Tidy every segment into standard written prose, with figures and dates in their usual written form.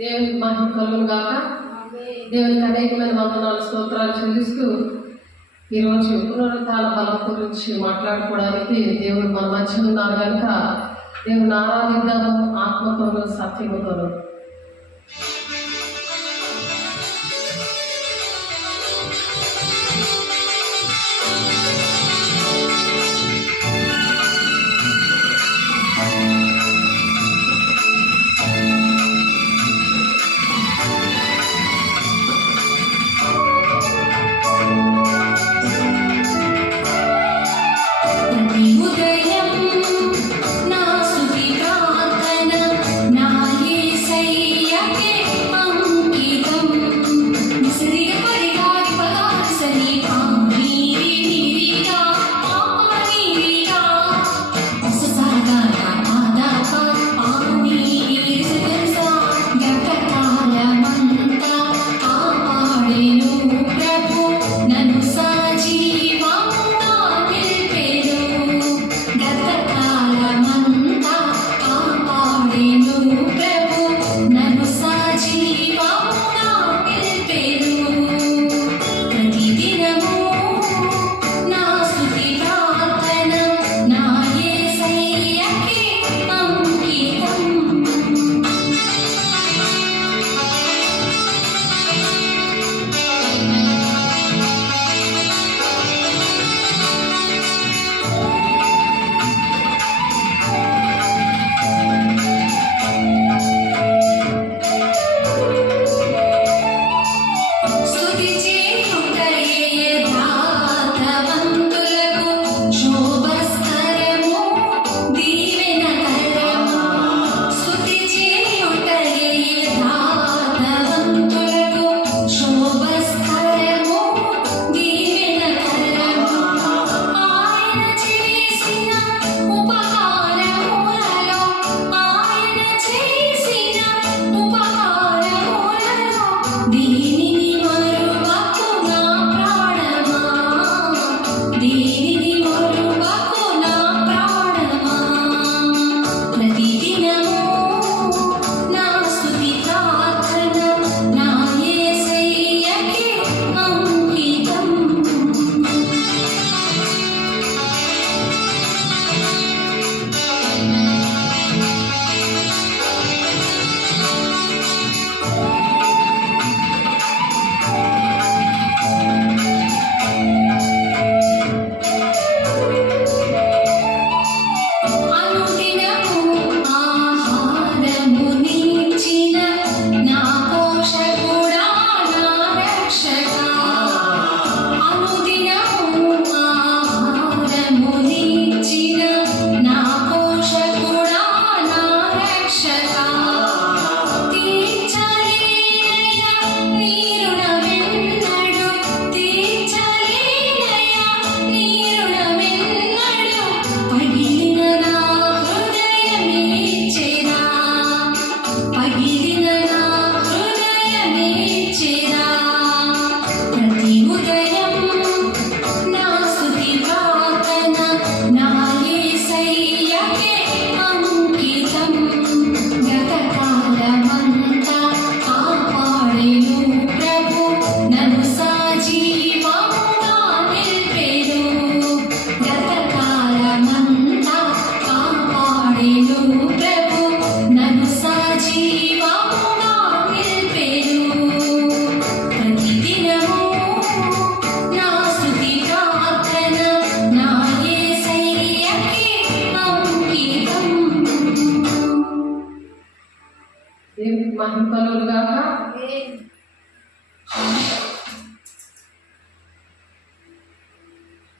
దేవునికి మహిమ కలుగును గాక. దేవునికి అనేకమైన వందనాలు స్తోత్రాలు చెల్లిస్తూ ఈరోజు పునరుత్థాన బలం గురించి మాట్లాడుకోవడానికి దేవుడు మన మధ్య ఉన్నారు కనుక దేవుని ఆరాధిద్దాము ఆత్మతోనూ సత్యముతోనూ.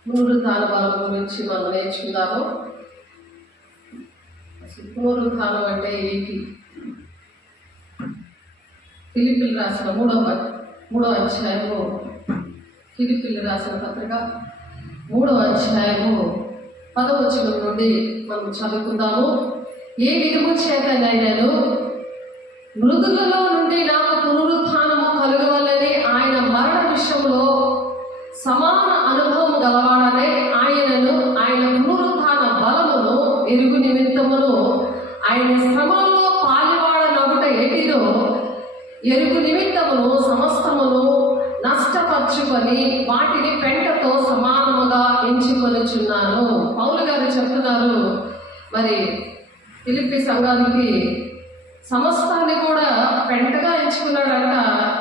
పునరుత్థాన బలం గురించి మనం నేర్చుకుందాము. పునరుత్థానం అంటే ఏంటి? ఫిలిప్పీలు రాసిన మూడవ అధ్యాయము, ఫిలిప్పీలు రాసిన పత్రిక 3వ అధ్యాయము 10వ వచనం నుండి మనం చదువుకుందాము. ఏ విధము చేతనైనను మృతులలో నుండి నాకు పునరుత్థానము కలుగవలని ఆయన మరణ విషయంలో సమాన అనుభవం గలవాడనే ఆయనను ఆయన పునరుత్థాన బలమును ఎరుగు నిమిత్తమును ఆయన శ్రమలో పాలివాడనగుట ఎటిదో ఎరుగు నిమిత్తమును సమస్తమును నష్టపరుచుకొని వాటిని పెంటతో సమానముగా ఎంచుకొనుచున్నాను. పౌలు గారు చెప్తున్నారు మరి ఫిలిప్పీ సంఘానికి, సమస్తాన్ని కూడా పెంటగా ఎంచుకున్నాడంట.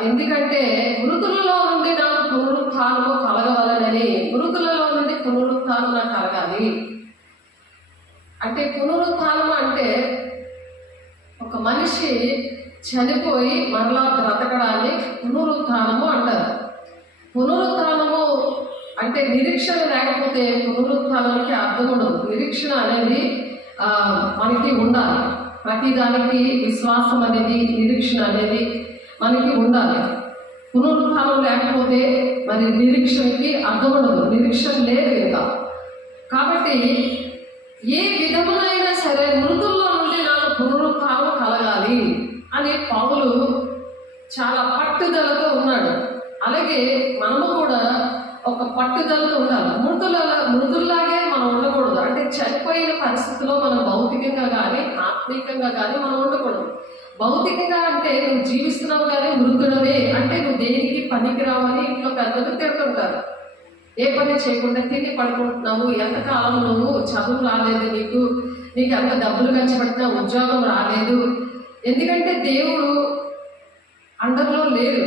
ఎందుకంటే మృతులలో నుండి నాకు పునరుత్థానము కలగవలనని. మృతులలో నుండి పునరుత్థానం నాకు కలగాలి అంటే, పునరుత్థానం అంటే ఒక మనిషి చనిపోయి మరలా బ్రతకడాన్ని పునరుత్థానము అంటారు. పునరుత్థానము అంటే నిరీక్షణ లేకపోతే పునరుత్థానానికి అర్థం ఉండదు. నిరీక్షణ అనేది మనకి ఉండాలి. ప్రతిదానికి విశ్వాసం అనేది, నిరీక్షణ అనేది మనకి ఉండాలి. పునరుత్థానం లేకపోతే మరి నిరీక్షణకి అర్థం ఉండదు. నిరీక్షణ లేదు ఇంకా. కాబట్టి ఏ విధమునైనా సరే మృతుల్లో నుండి నాకు పునరుత్థానం కలగాలి అని పౌలు చాలా పట్టుదలతో ఉన్నాడు. అలాగే మనము కూడా ఒక పట్టుదలతో ఉండాలి. మృతుల్లాగే మనం ఉండకూడదు. అంటే చనిపోయిన పరిస్థితిలో మనం భౌతికంగా కానీ ఆత్మీకంగా కానీ మనం ఉండకూడదు. భౌతికంగా అంటే నువ్వు జీవిస్తున్నావు కానీ మృతుడవే అంటే నువ్వు దేనికి పనికిరావని ఇంట్లో పెద్దలు తిడుతుంటారు. ఏ పని చేయకుండా తిని పడుకుంటున్నావు, ఎంతకాలం నువ్వు చదువు రాలేదు, నీకు ఎంత డబ్బులు ఖర్చు పెట్టినా ఉద్యోగం రాలేదు. ఎందుకంటే దేవుడు అండర్లో లేరు.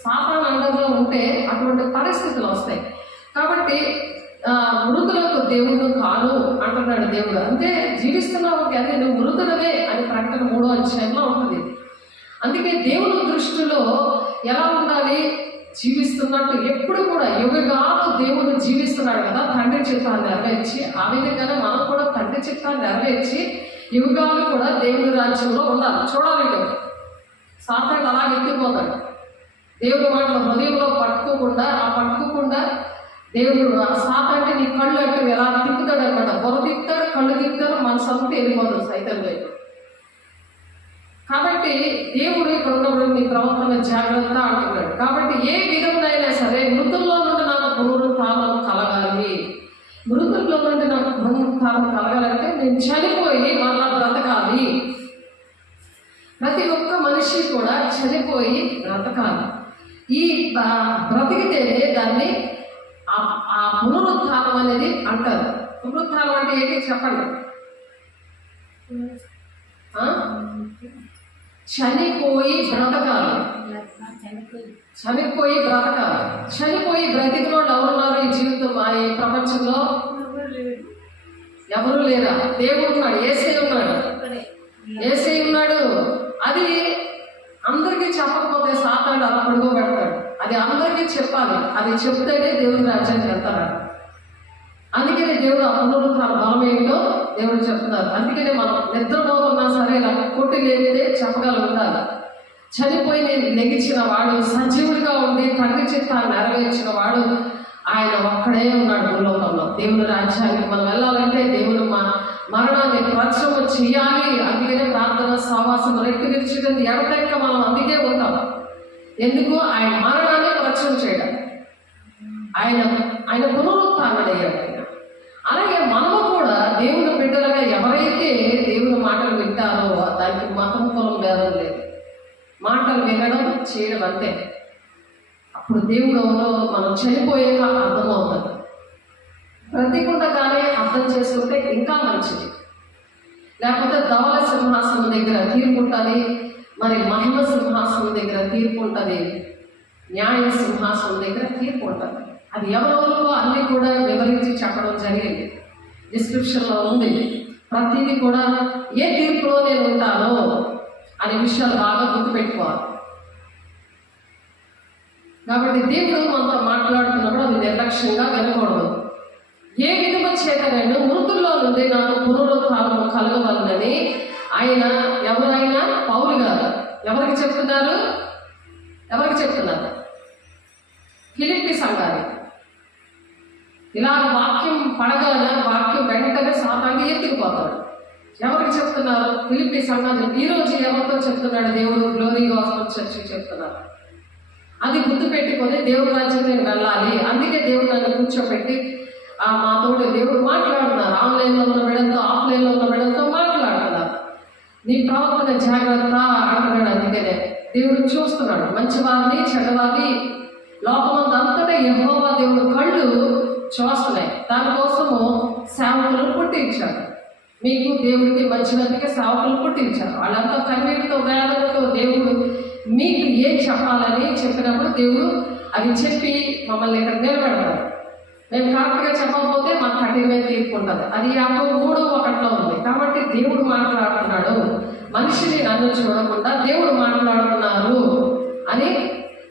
సాతాను అండర్లో ఉంటే అటువంటి పరిస్థితులు వస్తాయి. కాబట్టి మృతులకు దేవుడు కాను అంటున్నాడు దేవుడు. అంటే జీవిస్తున్నావు కానీ నువ్వు మృతుడవే అని ప్రకటన 3వ అధ్యాయంలో ఉంటుంది. అందుకే దేవుని దృష్టిలో ఎలా ఉండాలి? జీవిస్తున్నట్టు ఎప్పుడు కూడా యుగగాలు దేవుడు జీవిస్తున్నాడు కదా, తండ్రి చిత్తాన్ని నెరవేర్చి. ఆ విధంగానే మనం కూడా తండ్రి చిత్తాన్ని నెరవేర్చి యుగాలు కూడా దేవుని రాజ్యంలో ఉండాలి. చూడాలి. సాతాను అలా ఎత్తిపోతాడు. దేవుడి మాటలు హృదయంలో పట్టుకోకుండా దేవుడు సాతాన్ని నీ కళ్ళు అట్టు ఎలా తిప్పుతాడు అనమాట. బొర తిప్పుతాడు, కళ్ళు తిప్పుతాడు, మనసు అంతా వెళ్ళిపోతాడు సైతం వైపు. కాబట్టి దేవుడు ఇక్కడ ఉన్నప్పుడు నీ ప్రవర్తన జాగ్రత్త అంటున్నాడు. కాబట్టి ఏ విధమునైనా సరే మృతుల్లో నుండి నాకు పునరుత్థానం కలగాలి. మృతుల్లో నుండి నాకు పునరుత్థానం కలగాలంటే నేను చనిపోయి మళ్ళా బ్రతకాలి. ప్రతి ఒక్క మనిషి కూడా చనిపోయి బ్రతకాలి. ఈ బ్రతికితేనే దాన్ని ఆ పునరుత్థానం అనేది అంటారు. పునరుత్థానం అంటే ఏంటి చెప్పండి? చనిపోయి బ్రతకాలి. చనిపోయి బ్రతకాలి. చనిపోయి బ్రతికిన వాళ్ళు ఎవరున్నారు ఈ జీవితం, ఈ ప్రపంచంలో? ఎవరు లేరా? దేవుడు ఉన్నాడు, యేసయ్య ఉన్నాడు. యేసయ్య ఉన్నాడు. అది అందరికీ చెప్పకపోతే సాతాను అలా పడుకోబెడతాడు. అది అందరికీ చెప్పాలి. అది చెప్తేనే దేవుని రాజ్యానికి వెళ్తాడు. అందుకనే దేవుడు ఆ పునరుత్థాన బలం ఏంటో దేవుడు చెప్తున్నారు. అందుకనే మనం నిద్రపోతున్నా సరే ఇలా కొట్టి లేనిదే చెప్పగలుగుతారు. చనిపోయి లెగిచిన వాడు, సజీవుడిగా ఉండి తండ్రి చిత్తాన్ని నెరవేర్చిన వాడు ఆయన ఒక్కడే ఉన్నాడు భూలోకంలో. దేవుని రాజ్యానికి మనం వెళ్ళాలంటే దేవుడు మరణాన్ని ప్రచురణ చేయాలి. అందుకనే ప్రార్థన సహవాసం రెట్టు విరిచిదని ఎడతెక్క మనం అందుకే ఉంటాం. ఎందుకు? ఆయన మరణాన్ని ప్రచురణ చేయడం, ఆయన పునరుత్థానమయ్యాడు. అలాగే మనము కూడా దేవుని బిడ్డలుగా ఎవరైతే దేవుని మాటలు వింటారో దానికి మతం కులం భేదం లేదు. మాటలు వినడం చేయడం అంతే. అప్పుడు దేవుడు మనం చనిపోయాక అర్థమవుతుంది. ప్రతికుండగానే అర్థం చేసుకుంటే ఇంకా మంచిది. లేకపోతే ధవల సింహాసనం దగ్గర తీర్పు ఉంటుంది, మరి మహిమ సింహాసనం దగ్గర తీర్పు ఉంటుంది, న్యాయ సింహాసనం దగ్గర తీర్పు ఉంటుంది. అది ఎవరెవరికో అన్నీ కూడా వివరించి చెప్పడం జరిగింది. డిస్క్రిప్షన్లో ఉంది. ప్రతిదీ కూడా ఏ తీర్పులో నేను ఉంటానో అనే విషయాలు బాగా గుర్తుపెట్టుకోవాలి. కాబట్టి దేవుడు మనతో మాట్లాడుతున్నప్పుడు అది నిర్లక్ష్యంగా వినకూడదు. ఏ విధము చేత నేను మృతుల్లో నుండి నాకు పునరుత్థానం కలగవలనని ఆయన, ఎవరైనా పౌలు గారు ఎవరికి చెప్తున్నారు? ఫిలిప్పీ సంఘానికి. ఇలా వాక్యం పడగానే వాక్యం వెంటనే సాతాన్ని ఎత్తుకుపోతాడు. ఎవరికి చెప్తున్నారు? ఫిలిప్పీ సంఘానికి. ఈరోజు ఎవరితో చెప్తున్నాడు దేవుడు? గ్లోరీ గాస్పెల్ చర్చికి చెప్తున్నారు. అది గుర్తుపెట్టుకొని దేవుడి రాజ్యం నేను వెళ్ళాలి. అందుకే దేవుడు నన్ను కూర్చోబెట్టి మా తోడు దేవుడు మాట్లాడుతున్నారు. ఆన్లైన్లో ఉన్న బిడ్డలతో, ఆఫ్లైన్లో ఉన్న బిడ్డలతో మాట్లాడుతున్నారు. నీ ప్రవర్తన జాగ్రత్త అంటున్నాడు. అందుకనే దేవుడు చూస్తున్నాడు. మంచివారిని చెడ్డవారిని లోకమంతటా యెహోవా దేవుడు కళ్ళు చూస్తున్నాయి. దానికోసము సేవకులను పుట్టించాడు. మీకు దేవుడికి మంచివారికి సేవకులు పుట్టించారు. వాళ్ళంతా కన్నీటితో వేదనతో దేవుడు మీకు ఏం చెప్పాలని చెప్పినప్పుడు దేవుడు అవి చెప్పి మమ్మల్ని ఇక్కడ నిలబెడతారు. మేము కరెక్ట్గా చెప్పకపోతే మాకు కఠినమైన తీర్పు ఉంటుంది. అది యాకోబు 3:1 ఉంది. కాబట్టి దేవుడు మాట్లాడుతున్నాడు, మనిషిని నన్ను చూడకుండా దేవుడు మాట్లాడుతున్నారు అని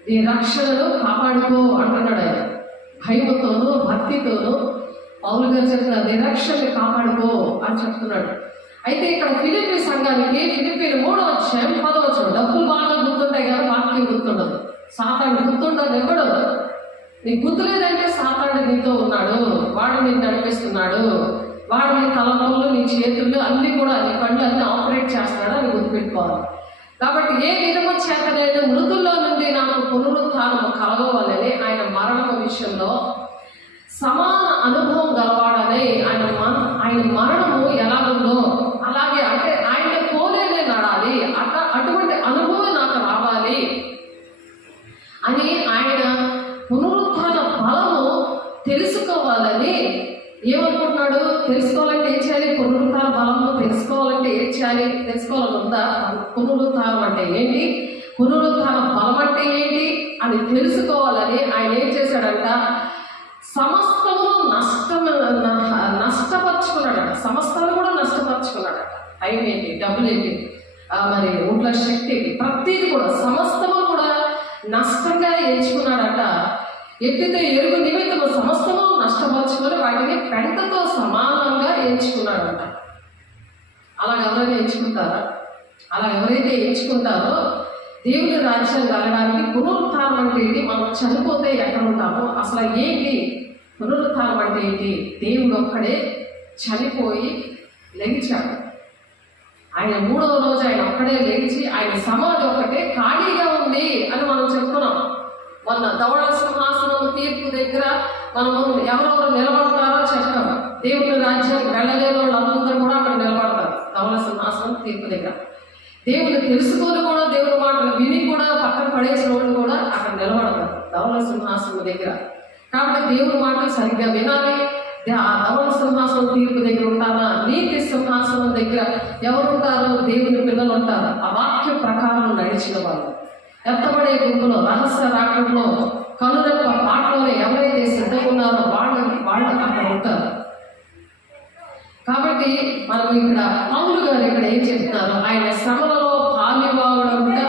నీ రక్షణను కాపాడుకో అంటున్నాడు ఆయన. భయముతోనూ భక్తితోనూ పౌలు గారు చెప్పిన నిరక్షణని కాపాడుకో అని చెప్తున్నాడు. అయితే ఇక్కడ ఫిలిప్పీ సంఘానికి ఫిలిప్పీలు 3:10 డబ్బులు బాగా గుర్తుంటాయి కదా, వాక్యం గుర్తుండదు. సాతాను గుర్తుండదు ఎప్పుడు. నీ గుర్తు లేదంటే సాతాను నీతో ఉన్నాడు, వాడు నేను నడిపిస్తున్నాడు, వాడు నీ తలములు నీ చేతులు అన్నీ కూడా నీ కళ్ళు అన్నీ ఆపరేట్ చేస్తున్నాడు అని గుర్తుపెట్టుకోవాలి. కాబట్టి ఏ విధము చేత నేను మృతుల్లో నుండి నాకు పునరుత్థానము కలగవాలని ఆయన మరణం విషయంలో సమాన అనుభవం గలవాడని ఆయన మరణము ఎలాగుందో అలాగే అంటే ఆయన పోలేనే నడాలి, అటువంటి అనుభవం నాకు రావాలి అని ఆయన పునరుత్థాన బలము తెలుసుకోవాలని ఏమనుకుంటున్నాడు. తెలుసుకోవాలంటే ఏం చేయాలి? పునరుత్థాన బలము తెలుసుకోవాలంటే ఏం చేయాలి? తెలుసుకోవాలని ఉందా? పునరుత్థానం అంటే ఏంటి, పునరుత్థాన బలం అంటే ఏంటి అని తెలుసుకోవాలని ఆయన ఏం చేశాడంట, సమస్తము నష్టపరుచుకున్నాడట. సమస్తాన్ని కూడా నష్టపరుచుకున్నాడట. టైం ఏంటి, డబ్బులు ఏంటి, మరి ఒంట్ల శక్తి, ప్రతిదీ కూడా సమస్తము కూడా నష్టంగా ఎంచుకున్నాడట. ఎట్టితే ఎరుగు నిమిత్తము సమస్తము నష్టపరుచుకొని వాటిని పెంటతో సమానంగా ఎంచుకున్నాడట. అలా ఎవరైనా ఎంచుకుంటారా? అలా ఎవరైతే ఎంచుకుంటారో దేవుని రాజ్యం కలగడానికి పునరుత్థానం అంటే ఏంటి, మనం చనిపోతే ఎక్కడ ఉంటామో అసలు ఏంటి పునరుత్థానం అంటే ఏంటి? దేవుడు ఒక్కడే చనిపోయి లెగిచాడు. ఆయన 3వ రోజు ఆయన ఒక్కడే లేచి ఆయన సమాధి ఒక్కటే ఖాళీగా ఉంది అని మనం చెప్తున్నాం. మొన్న ధవళ సింహాసనం తీర్పు దగ్గర మనం ఎవరెవరు నిలబడతారో చెప్పాం. దేవుని రాజ్యానికి వెళ్ళలేని వాళ్ళందరూ కూడా అక్కడ నిలబడతారు ధవళ సింహాసనం తీర్పు దగ్గర. దేవుని తెలుసుకొని కూడా దేవుని మాటలు విని కూడా పక్కన పడేసిన వాళ్ళు కూడా అక్కడ నిలబడతారు ధవళ సింహాసనం దగ్గర. కాబట్టి దేవుని మాటలు సరిగ్గా వినాలి. ఆ ధవళ సింహాసనం తీర్పు దగ్గర ఉంటారా? నీతి సింహాసనం దగ్గర ఎవరుంటారు? దేవుని పిల్లలు ఉంటారు. ఆ వాక్య ప్రకారం నడిచిన వాళ్ళు ఎత్తబడే గుంపులో రహస్య రాకడంలో కనురెప్ప పాటలోనే ఎవరైతే సిద్ధంగా ఉన్నారో వాళ్ళు అక్కడ ఉంటారు. కాబట్టి మనం ఇక్కడ పౌలు గారు ఇక్కడ ఏం చెప్తున్నారు, ఆయన శ్రమలలో పాలివాగుడుగా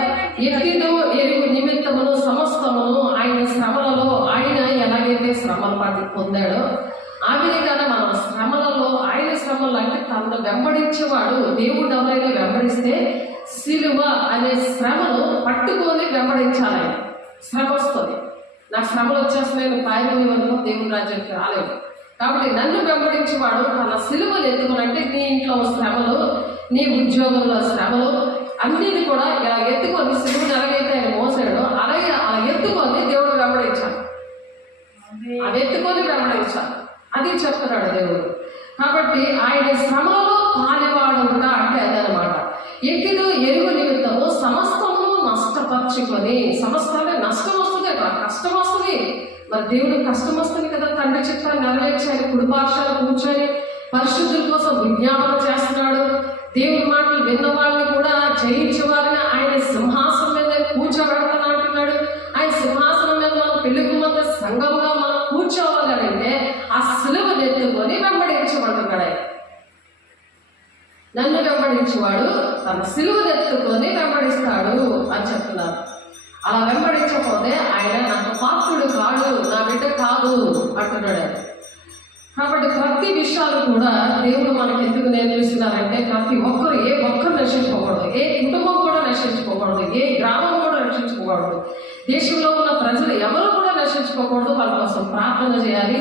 ఎట్టిదో ఎరుగు నిమిత్తమును సమస్తమును ఆయన శ్రమలలో ఆయన ఎలాగైతే శ్రమలు పొందాడో ఆ విధంగానే మనం శ్రమలలో ఆయన శ్రమలు అంటే తనను వెంబడించేవాడు. దేవుడు ఎవరైనా వెంబడిస్తే సిలువ అనే శ్రమను పట్టుకొని వెంబడించాలి. శ్రమ వస్తుంది, నాకు శ్రమలు వచ్చేస్తున్నాయి, నేను పాయిపోయే వరకు దేవుని రాజ్యానికి రాలేదు. కాబట్టి నన్ను వెంబడించేవాడు తన సిలువను ఎత్తుకునంటే నీ ఇంట్లో శ్రమలు, నీ ఉద్యోగంలో శ్రమలు అన్నిటి కూడా ఇలా ఎత్తుకొని సిలువను ఎలాగైతే ఆయన మోసాడో అలాగే అలా ఎత్తుకొని దేవుడు వెంబడించాలి. అది ఎత్తుకొని వెంబడించాలి అది చెప్తున్నాడు దేవుడు. కాబట్టి ఆయన శ్రమలో పాలివాడుగా అంటే అదనమాట. ఎట్టిదో ఎరుగు నిమిత్తము సమస్తము నష్టపరుచుకొని, సమస్తాన్ని నష్టం వస్తుంది కదా, కష్టం వస్తుంది. మరి దేవుడు కష్టం వస్తుంది కదా, తండ్రి చిత్తాన్ని నెరవేర్చాలి. కుడిపార్శ్వాలు కూర్చొని పరిశుద్ధుల కోసం విజ్ఞాపన చేస్తున్నాడు. దేవుడి మాటలు విన్న వాళ్ళని కూడా జయించేవారిని ఆయన సింహాసనం మీద కూర్చోబెడతాను అంటున్నాడు. ఆయన సింహాసనం మీద మనం పెళ్లికి ముందు సంఘంగా మనం కూర్చోవాలి అంటే ఆ సిలువను ఎత్తుకొని వెంబడించబడుతున్నాడు. ఆయన నన్ను వెంబడించేవాడు తన సిలువను ఎత్తుకొని వెంబడిస్తాడు అని చెప్తున్నారు. అలా వెంబడించకపోతే ఆయన నాకు పాత్రుడు కాడు, నా బిడ్డ కాదు అంటున్నాడు. కాబట్టి ప్రతి విషయాలు కూడా దేవుడు మనకు ఎందుకు నేర్పిస్తున్నారంటే ప్రతి ఒక్కరు ఏ ఒక్కరు నశించుకోకూడదు, ఏ కుటుంబం కూడా నశించుకోకూడదు, ఏ గ్రామం కూడా నశించుకోకూడదు, దేశంలో ఉన్న ప్రజలు ఎవరు కూడా నశించుకోకూడదు. వాళ్ళ కోసం ప్రార్థన చేయాలి,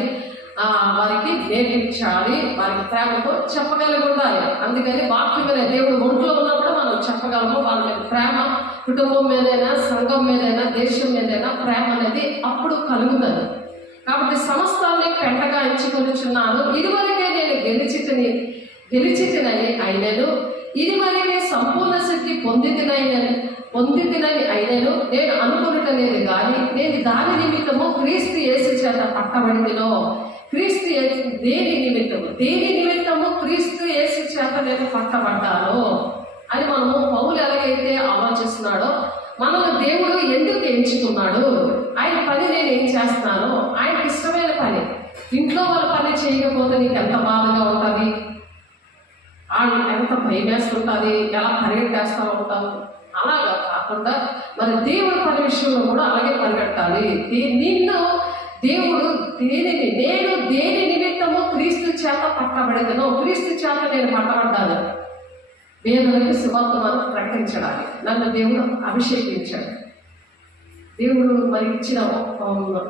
వారికి నేర్పించాలి, వారికి ప్రేమతో చెప్పగలిగి ఉండాలి. అందుకని వాక్యమైన దేవుడు ఒంట్లో ఉన్నప్పుడు మనం చెప్పగలము. వాళ్ళ మీద ప్రేమ, కుటుంబం మీదైనా సంఘం మీదైనా దేశం మీదైనా ప్రేమ అనేది అప్పుడు కలుగుతుంది. కాబట్టి సమస్తాన్ని పెంటగా ఎంచుకొనిచున్నాను, ఇదివరకే నేను గెలిచితినని అయినను ఇది మరి నేను సంపూర్ణ శక్తి పొందితినని అయినను నేను అనుకునటలేదు కానీ నేను దాని నిమిత్తము క్రీస్తు యేసు చేత పట్టబడినో. క్రీస్తు దేని నిమిత్తము క్రీస్తు యేసు చేత నేను పట్టబడ్డాను అని మనము పౌలు ఎలాగైతే ఆలోచిస్తున్నాడో, మనల్ని దేవుడు ఎందుకు ఎంచుకున్నాడు, ఆయన పని నేను ఏం చేస్తున్నాను, ఆయనకి ఇష్టమైన పని. ఇంట్లో వాళ్ళ పని చేయకపోతే నీకు ఎంత బాధగా ఉంటుంది, ఎంత భయం వేస్తుంటుంది, ఎలా పరిగెట్టేస్తూ ఉంటావు. అలాగా కాకుండా మరి దేవుడి పని విషయంలో కూడా అలాగే పరిగెట్టాలి. నేను దేని నిమిత్తము క్రీస్తు చేత పట్టబడేదనో, క్రీస్తు చేత నేను పట్టబడ్డాను. వేదనకి సువార్తను ప్రకటించడానికి నన్ను దేవుడు అభిషేకించాడు. దేవుడు మరి ఇచ్చిన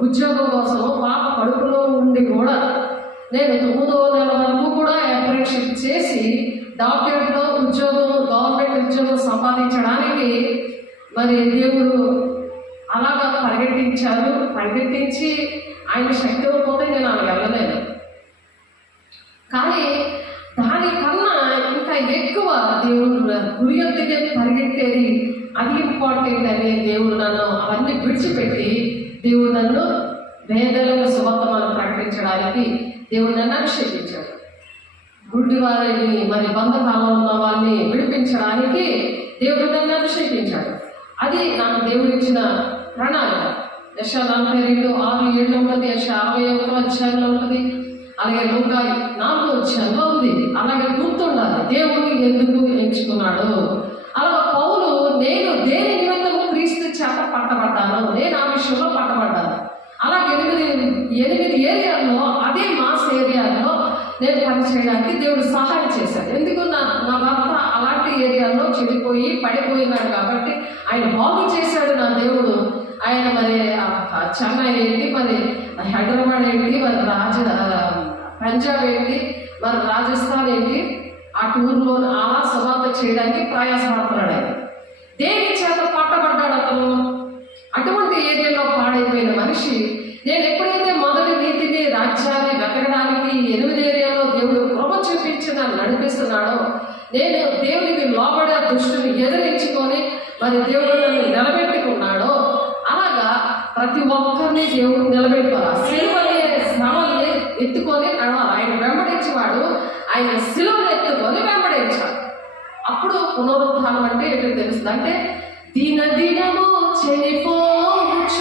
ఉద్యోగం కోసము పాప కడుపులో ఉండి కూడా నేను 9వ నెల వరకు కూడా అప్రెంటిస్‌షిప్ చేసి డాక్టరేట్లో ఉద్యోగం, గవర్నమెంట్ ఉద్యోగం సంపాదించడానికి మరి దేవుడు అలాగా పరిగెట్టించి ఆయన శక్తి పోతే నేను అలా వెళ్ళలేదు. కానీ దానికన్నా ఇంకా ఎక్కువ దేవుడు గురి యొద్దకే పరిగెట్టేది అది ఇంపార్టెంట్ అని దేవుడు నన్ను అవన్నీ విడిచిపెట్టి దేవుడు నన్ను వేదనల సువార్తను ప్రకటించడానికి దేవుడు నన్ను అభిషేకించాడు. గుడ్డి వారిని మరి బంధకాలంలో ఉన్న వారిని విడిపించడానికి దేవుడు నన్ను అభిషేకించాడు. అది నాకు దేవుడు ఇచ్చిన ప్రణాళిక. యెషయా 42:6-7 ఉంటుంది, యెషయా 61వ అధ్యాయంలో ఉంటుంది, అలాగే లూకా 4వ అధ్యాయంలో ఉంది. అలాగే గుర్తుండాలి దేవుడు ఎందుకు ఎంచుకున్నాడు. అలాగే పౌలు నేను దేని నిమిత్తము క్రీస్తు చేత పట్టబడ్డాను, నేను ఆ విషయంలో పట్టబడ్డాను. అలాగే 8 ఏరియాల్లో అదే మాస్ ఏరియాలో నేను పని చేయడానికి దేవుడు సహాయం చేశాడు. ఎందుకు నా భర్త అలాంటి ఏరియాలో చెడిపోయి పడిపోయినాడు కాబట్టి ఆయన బాగు చేశాడు నా దేవుడు. ఆయన మరి చెన్నై ఏంటి, మరి హైదరాబాద్ ఏంటి, మరి పంజాబ్ ఏంటి, మరి రాజస్థాన్ ఏంటి, ఆ టూర్లో అలా సువార్త చేయడానికి ప్రయాసపడుతున్నాడు. ఆయన దేని చేత పట్టబడ్డాడు అతను. అటువంటి ఏరియాలో పాడైపోయిన మనిషి నేను ఎప్పుడైతే మొదటి నీతిని రాజ్యాన్ని వెతకడానికి 8 ఏరియాలో దేవుడు కృప చూపించి నన్ను నడిపిస్తున్నాడో, నేను దేవునికి లోబడే దుష్టుని ఎదిరించుకొని మరి దేవుడు నన్ను నిలబెట్టుకున్నాడో, అలాగా ప్రతి ఒక్కరిని దేవుడు నిలబెట్టుకోవాలి. సిలువని శ్రమల్ని ఎత్తుకొని నడవాలి. ఆయన వెంబడించేవాడు ఆయన సిలువను ఎత్తుకొని వెంబడించాలి. అప్పుడు పునరుద్ధానం అంటే ఏంటో తెలుస్తుంది. అంటే దినదినము చనిపోచున్నాను,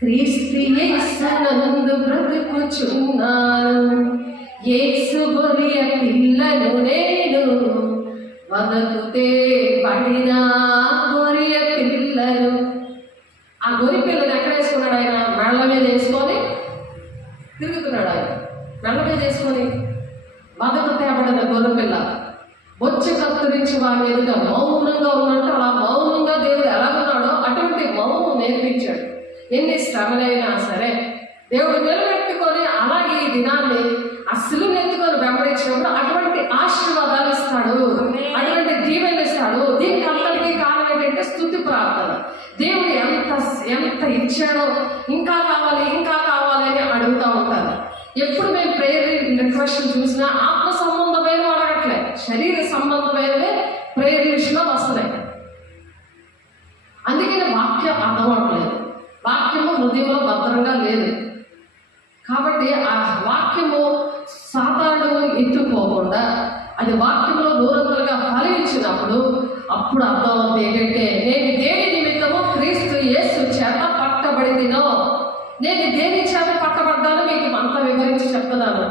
క్రీస్తు యేసునందు బ్రతుకుచున్నాను, యేసు గొర్రె పిల్లను నేను, వదకుతే పడిన గొర్రె పిల్లను. ఆ గొర్రె పిల్లను ఎక్కడ వేసుకున్నాడు ఆయన? మెళ్ళ మీద వేసుకొని తిరుగుతున్నాడు. ఆయన మెళ్ళ మీద వేసుకొని వదకు తేబడిన గొర్రె పిల్ల బొచ్చు కత్తిరించి వారి ఎదుట మౌనంగా ఉన్నట్టు అలా మౌనంగా దేవుడు ఎలాగున్నాడో అటువంటి మౌనం నేర్పించాడు. ఎన్ని శ్రమలైనా సరే దేవుడు నిలబెట్టుకొని అలాగే ఈ దినాన్ని ఆ సిలువను ఎత్తుకొని వెంబడించినప్పుడు అటువంటి ఆశీర్వాదాలు ఇస్తాడు, అటువంటి దీవెనలు ఇస్తాడు. దీనికి అంతటికీ కారణం ఏంటంటే స్తుతి ప్రార్థన. దేవుడు ఎంత ఇచ్చాడో ఇంకా కావాలి అని అడుగుతూ ఉంటారు. ఎప్పుడు మేము ప్రేయర్ రిక్వెస్ట్ చూసినా ఆత్మ సంబంధమైన అడగట్లే, శరీర సంబంధమైనవే ప్రేయర్ లిస్ట్లో వస్తున్నాయి. అందుకని వాక్యం అర్థం అవట్లేదు, వాక్యము హృదయంలో భద్రంగా లేదు. కాబట్టి ఆ వాక్యము సాతాను ఎత్తుకోకుండా అది వాక్యంలో దూరంగా ఫలించినప్పుడు అప్పుడు అర్థం అవుతుంది ఏంటంటే నేను దేని నిమిత్తమో క్రీస్తు యేసు చేత పట్టబడినో. నేను దేని చేత పట్టబడ్డానో మీకు అంతా వివరించి చెప్తున్నాను.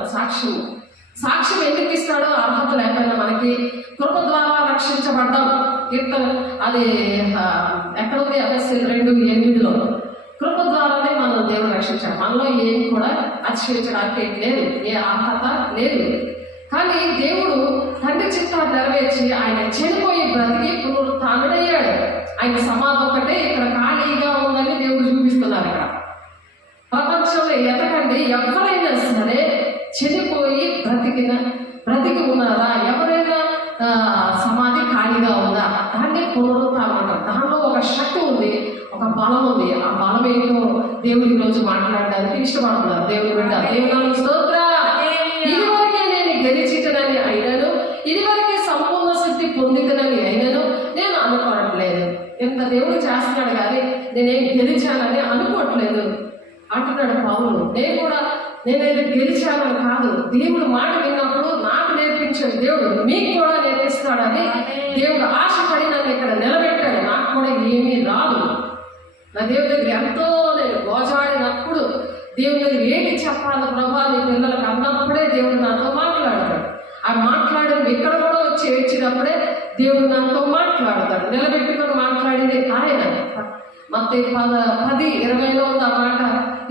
సాక్ష్యం ఎందుకు ఇస్తాడో అర్హత లేకపోయినా మనకి కృప ద్వారా రక్షించబడ్డాం. అది ఎక్కడుంది? ఎఫెసీ 2:8 కృప ద్వారానే మనం దేవుడు రక్షించాడు. మనలో ఏం కూడా అతిశయించడానికి లేదు, ఏ అర్హత లేదు. కానీ దేవుడు తండ్రి చిత్తాన్ని నెరవేర్చి ఆయన చనిపోయి బ్రతికి పునరుత్థానుడయ్యాడు. ఆయన సమాధి ఒకటే ఇక్కడ ఖాళీగా ఉందని దేవుడు చూపిస్తున్నారు. ఇక్కడ ప్రపంచంలో ఎతకండి, ఎవరైనా సరే చనిపోయి బ్రతికి ఉన్నారా? ఎవరైనా సమాధి ఖాళీగా ఉందా? దాన్ని పునరుత్థానం అంటారు. దానిలో ఒక శక్తి ఉంది, ఒక బలం ఉంది. ఆ బలం ఏంటో దేవుడి రోజు మాట్లాడడానికి ఇష్టపడుతున్నారు. దేవుడు బిడ్డ దేవుడు స్తోత్రం. ఇదివరకే నేను గెలిచిటనని అయినను, ఇదివరకు పొందితనని అయినను నేను అనుకోవట్లేదు. ఇంత దేవుడు చేస్తున్నాడు కానీ నేనేం గెలిచానని అనుకోవట్లేదు అంటున్నాడు పౌలు. నేనేదో గెలిచానని కాదు, దేవుడు మాట విన్నప్పుడు నాకు నేర్పించిన దేవుడు మీకు కూడా నేర్పిస్తాడని దేవుడు ఆశపడి నన్ను ఇక్కడ నిలబెట్టాడు. నాకు కూడా ఏమీ రాదు. నా దేవుడి దగ్గర ఎంతో నేను గోజాడినప్పుడు దేవుడి దగ్గర ఏంటి చెప్పాలి ప్రభా నీ పిల్లలకు అన్నప్పుడే దేవుడు నాతో మాట్లాడతాడు. ఆ మాట్లాడేది ఇక్కడ కూడా వచ్చి ఏడ్చినప్పుడే దేవుడు నాతో మాట్లాడతాడు. నిలబెట్టుకొని మాట్లాడేది ఆయన. మత్తయి 10:20 ఉంది ఆ మాట.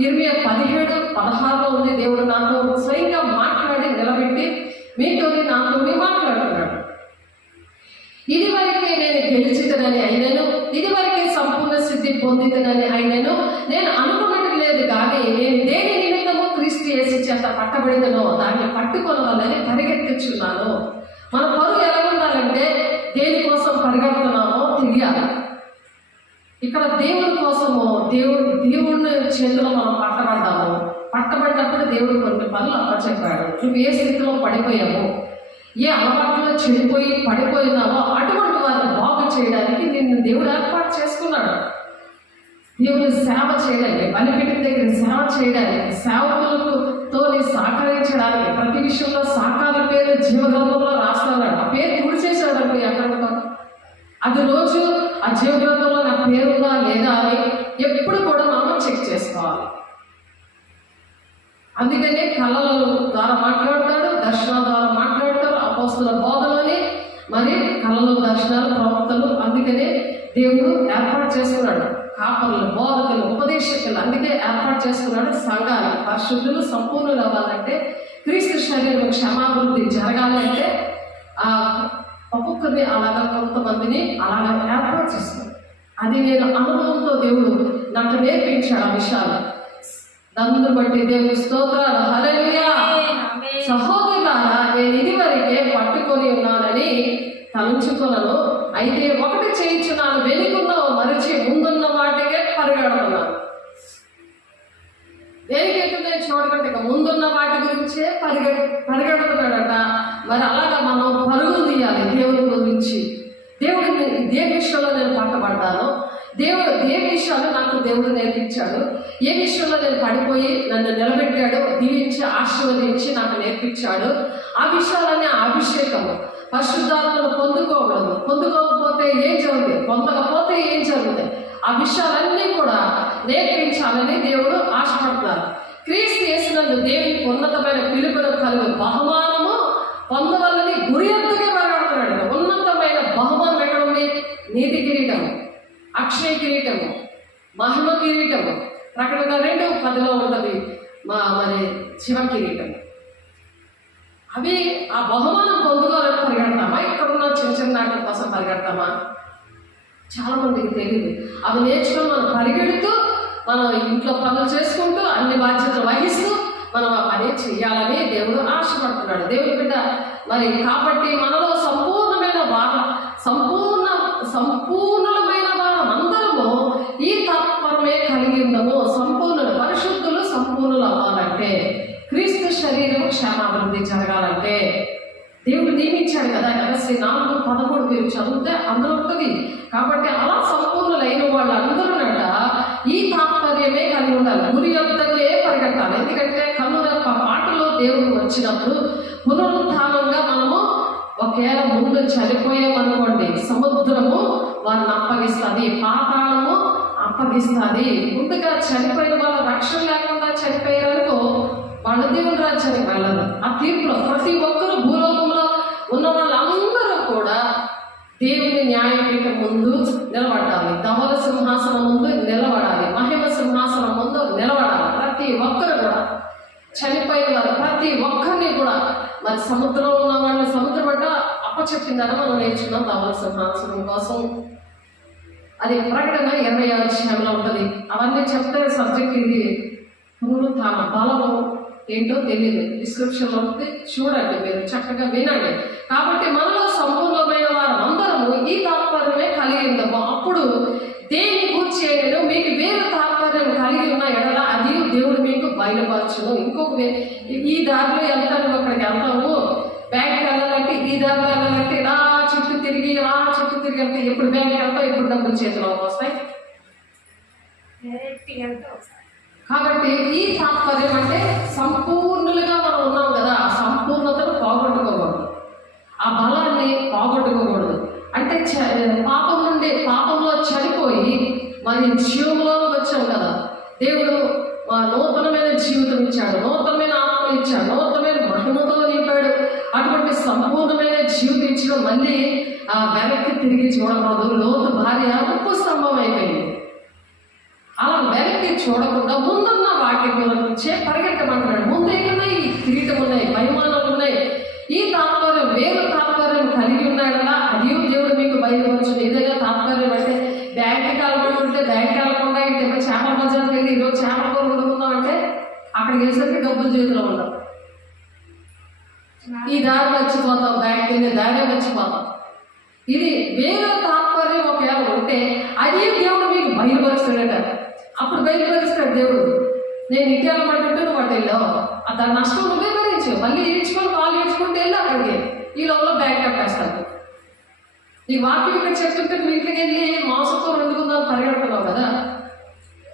ఇర్మియా 17:16 ఉంది. దేవుడు నాతో స్వయంగా మాట్లాడి నిలబెట్టి మీతోని నాతోని మాట్లాడుతున్నాడు. ఇదివరకే నేను గెలిచితనని అయినను, ఇదివరకే సంపూర్ణ సిద్ధి పొందితనని అయినను నేను అనుకున్నట్టు లేదు కానీ నేను దేని నిమిత్తము క్రీస్తు యేసు చేత పట్టబడినో దాన్ని పట్టుకొనవాలని పరిగెత్తుచున్నాను. మన పరుగు ఎలా ఉండాలంటే దేనికోసం పరిగెడుతున్నామో తెలియాలి. ఇక్కడ దేవుడి కోసము దేవుడిని చేతిలో మనం పట్టబడ్డప్పుడు దేవుడు కొన్ని పనులు అప్పచెప్పాడు. నువ్వు ఏ స్థితిలో పడిపోయావు, ఏ అలవాట్లో చెడిపోయి పడిపోయినావో అటువంటి వారిని బాగు చేయడానికి నిన్ను దేవుడు ఏర్పాటు చేసుకున్నాడు. దేవుని సేవ చేయడానికి, బలిపీఠం దగ్గర సేవ చేయడానికి, సేవకులతో సహకరించడానికి, ప్రతి విషయంలో సహకార పేరు జీవగ్రంథంలో రాస్తున్నాడు. ఆ పేరు గుడి చేశాడు ఎక్కడికో. అది రోజు ఆ జీవగ్రంథంలో నా పేరుందా లేదా అని ఎప్పుడు కూడా మనం చెక్ చేసుకోవాలి. అందుకనే కళల ద్వారా మాట్లాడతాడు, దర్శనాల ద్వారా మాట్లాడతాడు, అపోస్తుల బోధనని, మరి కళలు, దర్శనాలు, ప్రవక్తలు. అందుకనే దేవుడు ఏర్పాటు చేసుకున్నాడు కాపరులు, బోధకులు, ఉపదేశకులు. అందుకే ఏర్పాటు చేసుకున్నాడు సంఘాలు. పరిశుద్ధులు సంపూర్ణులు అవ్వాలంటే, క్రీస్తు శరీరం క్షమాభివృద్ధి జరగాలంటే ఒక్కొక్కరిని అలాగా కొంతమందిని అలాగా ఏర్పాటు చేస్తున్నాడు. అది నేను అనుభవంతో దేవుడు నాకు నేర్పించాడు ఆ విషయాలు. దాన్ని బట్టి దేవుని స్తోత్రాలు. హల్లెలూయా. సహోదరులారా, నేను ఇదివరకే పట్టుకొని ఉన్నానని తలంచుకొనను. అయితే ఒకటి చేయించున్నాను, వెనుకున్నావు మరిచి ముందున్న వాటికే పరిగెడుతున్నాను. దేనికైతే నేను చూడకంటే ఇక ముందున్న వాటి గురించే పరిగెడుతున్నాడట. మరి అలాగా మనం పరుగులు తీయాలి దేవుని గురించి. దేవుడిని ఏ విషయంలో నేను పట్టబడ్డానో, ఏ విషయాలు నాకు దేవుడు నేర్పించాడు, ఏ విషయంలో నేను పడిపోయి నన్ను నిలబెట్టాడు, దీవించి ఆశీర్వదించి నాకు నేర్పించాడు. ఆ విషయాలన్నీ అభిషేకము. పరిశుద్ధాత్మను పొందుకోకపోతే ఏం జరుగుతుంది, పొందకపోతే ఏం జరుగుతుంది, ఆ విషయాలన్నీ కూడా నేర్పించాలని దేవుడు ఆశపడుతున్నారు. క్రీస్తు యేసునందు దేవునికి ఉన్నతమైన పిలుపును కలుగు బహుమానము పొందవలని గురి ఎత్తుగా మాట్లాడుతున్నాడు. ఉన్నతమైన బహుమానం ఎక్కడ ఉంది? నీతి కిరీటము, అక్షయ కిరీటము, మహిమ కిరీటము. ప్రకటన 2:10 ఉంటుంది మరి శివ కిరీటము. అవి ఆ బహుమానం పొందుకోవాలని పరిగెడతామా? ఇక్కడ ఉన్న చిన్న నాటల కోసం పరిగెడతామా? చాలా మందికి తెలియదు. అవి నేర్చుకొని మనం పరిగెడుతూ, మనం ఇంట్లో పనులు చేసుకుంటూ, అన్ని బాధ్యతలు వహిస్తూ మనం ఆ పని చేయాలని దేవుడు ఆశపడుతున్నాడు. దేవుడి బిడ్డ మరి కాబట్టి మనలో సంపూర్ణమైన వారం అందరము ఈ తత్పరమే కలిగి ఉందము. సంపూర్ణులు, పరిశుద్ధులు, సంపూర్ణులు అవ్వాలంటే, క్రీస్తు శరీరం క్షేమాభివృద్ధి జరగాలంటే దేవుడు నియమించాడు కదా. ఎఫెసీ 4:13 మీరు చదివితే అందులో ఉంటుంది. కాబట్టి అలా సంపూర్ణులైన వాళ్ళు అందరూనట ఈ తాత్పర్యమే కలిగి ఉండాలి. గురి యొద్దకే పరిగెట్టాలి. ఎందుకంటే కన్నురెప్ప పాటలో దేవుడు వచ్చినప్పుడు పునరుత్థానంగా మనము ఒకవేళ ముందు చనిపోయామనుకోండి, సముద్రము వారిని అప్పగిస్తుంది, పాతాళము అప్పగిస్తుంది. ముందుగా చనిపోయిన వాళ్ళ రక్షణ లేకుండా చనిపోయారనుకో వాళ్ళు దేవుని రాజ్యానికి వెళ్ళరు. ఆ తీర్పులో ప్రతి ఒక్కరూ భూలోకంలో ఉన్న వాళ్ళందరూ కూడా దేవుని న్యాయపీఠం ముందు నిలబడాలి, ధవల సింహాసనం ముందు నిలబడాలి, మహిమ సింహాసనం ముందు నిలబడాలి. ప్రతి ఒక్కరు కూడా చనిపోయిన వారు ప్రతి ఒక్కరిని కూడా మరి సముద్రంలో ఉన్న వాళ్ళని సముద్రం అంటే అప్పచెప్పిందని మనం నేర్చుకున్నాం ధవల సింహాసనం కోసం. అది ప్రకటన 26 ఉంటుంది. అవన్నీ చెప్తే సబ్జెక్ట్ ఇది పునరుత్థాన బలము ఏంటో తెలియదు. డిస్క్రిప్షన్లో ఉంది, చూడండి, మీరు చక్కగా వినండి. కాబట్టి మనలో సంపూర్ణమైన వారు అందరము ఈ తాత్పర్యమే కలిగి ఉందాము. అప్పుడు దేని కూర్చి మీకు వేరే తాత్పర్యం కలిగి ఉన్న ఎడల అది దేవుడు మీకు బయలుపరచును. ఇంకొక ఈ దారిలో వెళ్తాను, అక్కడికి వెళ్తాము, బ్యాంక్కి వెళ్ళాలంటే ఈ దారిలో వెళ్ళాలంటే ఇలా చుట్టూ తిరిగి వెళ్తే ఎప్పుడు బ్యాంక్ వెళ్తావు, ఎప్పుడు డబ్బులు చేతిలోకి వస్తాయి. కాబట్టి ఈ తాత్పర్యం అంటే సంపూర్ణులుగా మనం ఉన్నాం కదా, ఆ సంపూర్ణతను పోగొట్టుకోకూడదు, ఆ బలాన్ని పోగొట్టుకోకూడదు. అంటే పాపంలో చనిపోయి మరి జీవంలోకి వచ్చాం కదా. దేవుడు నూతనమైన జీవితం ఇచ్చాడు, నూతనమైన ఆత్మలు ఇచ్చాడు, నూతనమైన మహిమతో నింపాడు. అటువంటి సంపూర్ణమైన జీవితం ఇచ్చిన మళ్ళీ ఆ వెనక్కి తిరిగి చూడకూడదు. లోతు భార్య ఉప్పు స్తంభం అయిపోయింది. అలా వెనక్కి చూడకుండా ముందున్న వాక్యం నుంచే పరిగెట్టమంటున్నాడు. ముందేమున్నాయి, కిరీటం ఉన్నాయి, పరిమాణాలు ఉన్నాయి. ఈ తాత్పర్యం వేరు తాత్పర్యం కలిగి ఉన్నాడలా అది దేవుడు మీకు బయలుపరచు. ఏదైనా తాత్పర్యం అంటే బ్యాంక్కి వెళ్ళమంటుంటే బ్యాంక్కి వెళ్ళకుండా ఇంటి చేపల బజార్కి వెళ్ళి ఈరోజు చేపల కూర వండుకుందాం అంటే అక్కడికి వెళ్ళేసరికి డబ్బులు చేతిలో ఉండవు. ఈ దారి మర్చిపోతాం, బ్యాంక్ వెళ్ళే దారే మర్చిపోతాం. ఇది వేరే తాత్పర్యం ఒకవేళ ఉంటే అదే దేవుడు మీకు బయలుపరుస్తాడట. అప్పుడు బయలుపరుస్తాడు దేవుడు. నేను ఇటు వెళ్ళమంటుంటే నువ్వు అటు వెళ్ళావు, దాని నష్టం నువ్వే భరించు, మళ్ళీ ఈడ్చుకొని కాలు ఈడ్చుకుంటే వెళ్ళి అక్కడికి ఈ లోపల బ్యాంక్ కట్టేస్తాను. నీ వాక్యం ఇక్కడ చెప్తుంటే నువ్వు ఇంటికి వెళ్ళి మాంసంతో వండుకుందాం పరిగెడుతున్నావు కదా,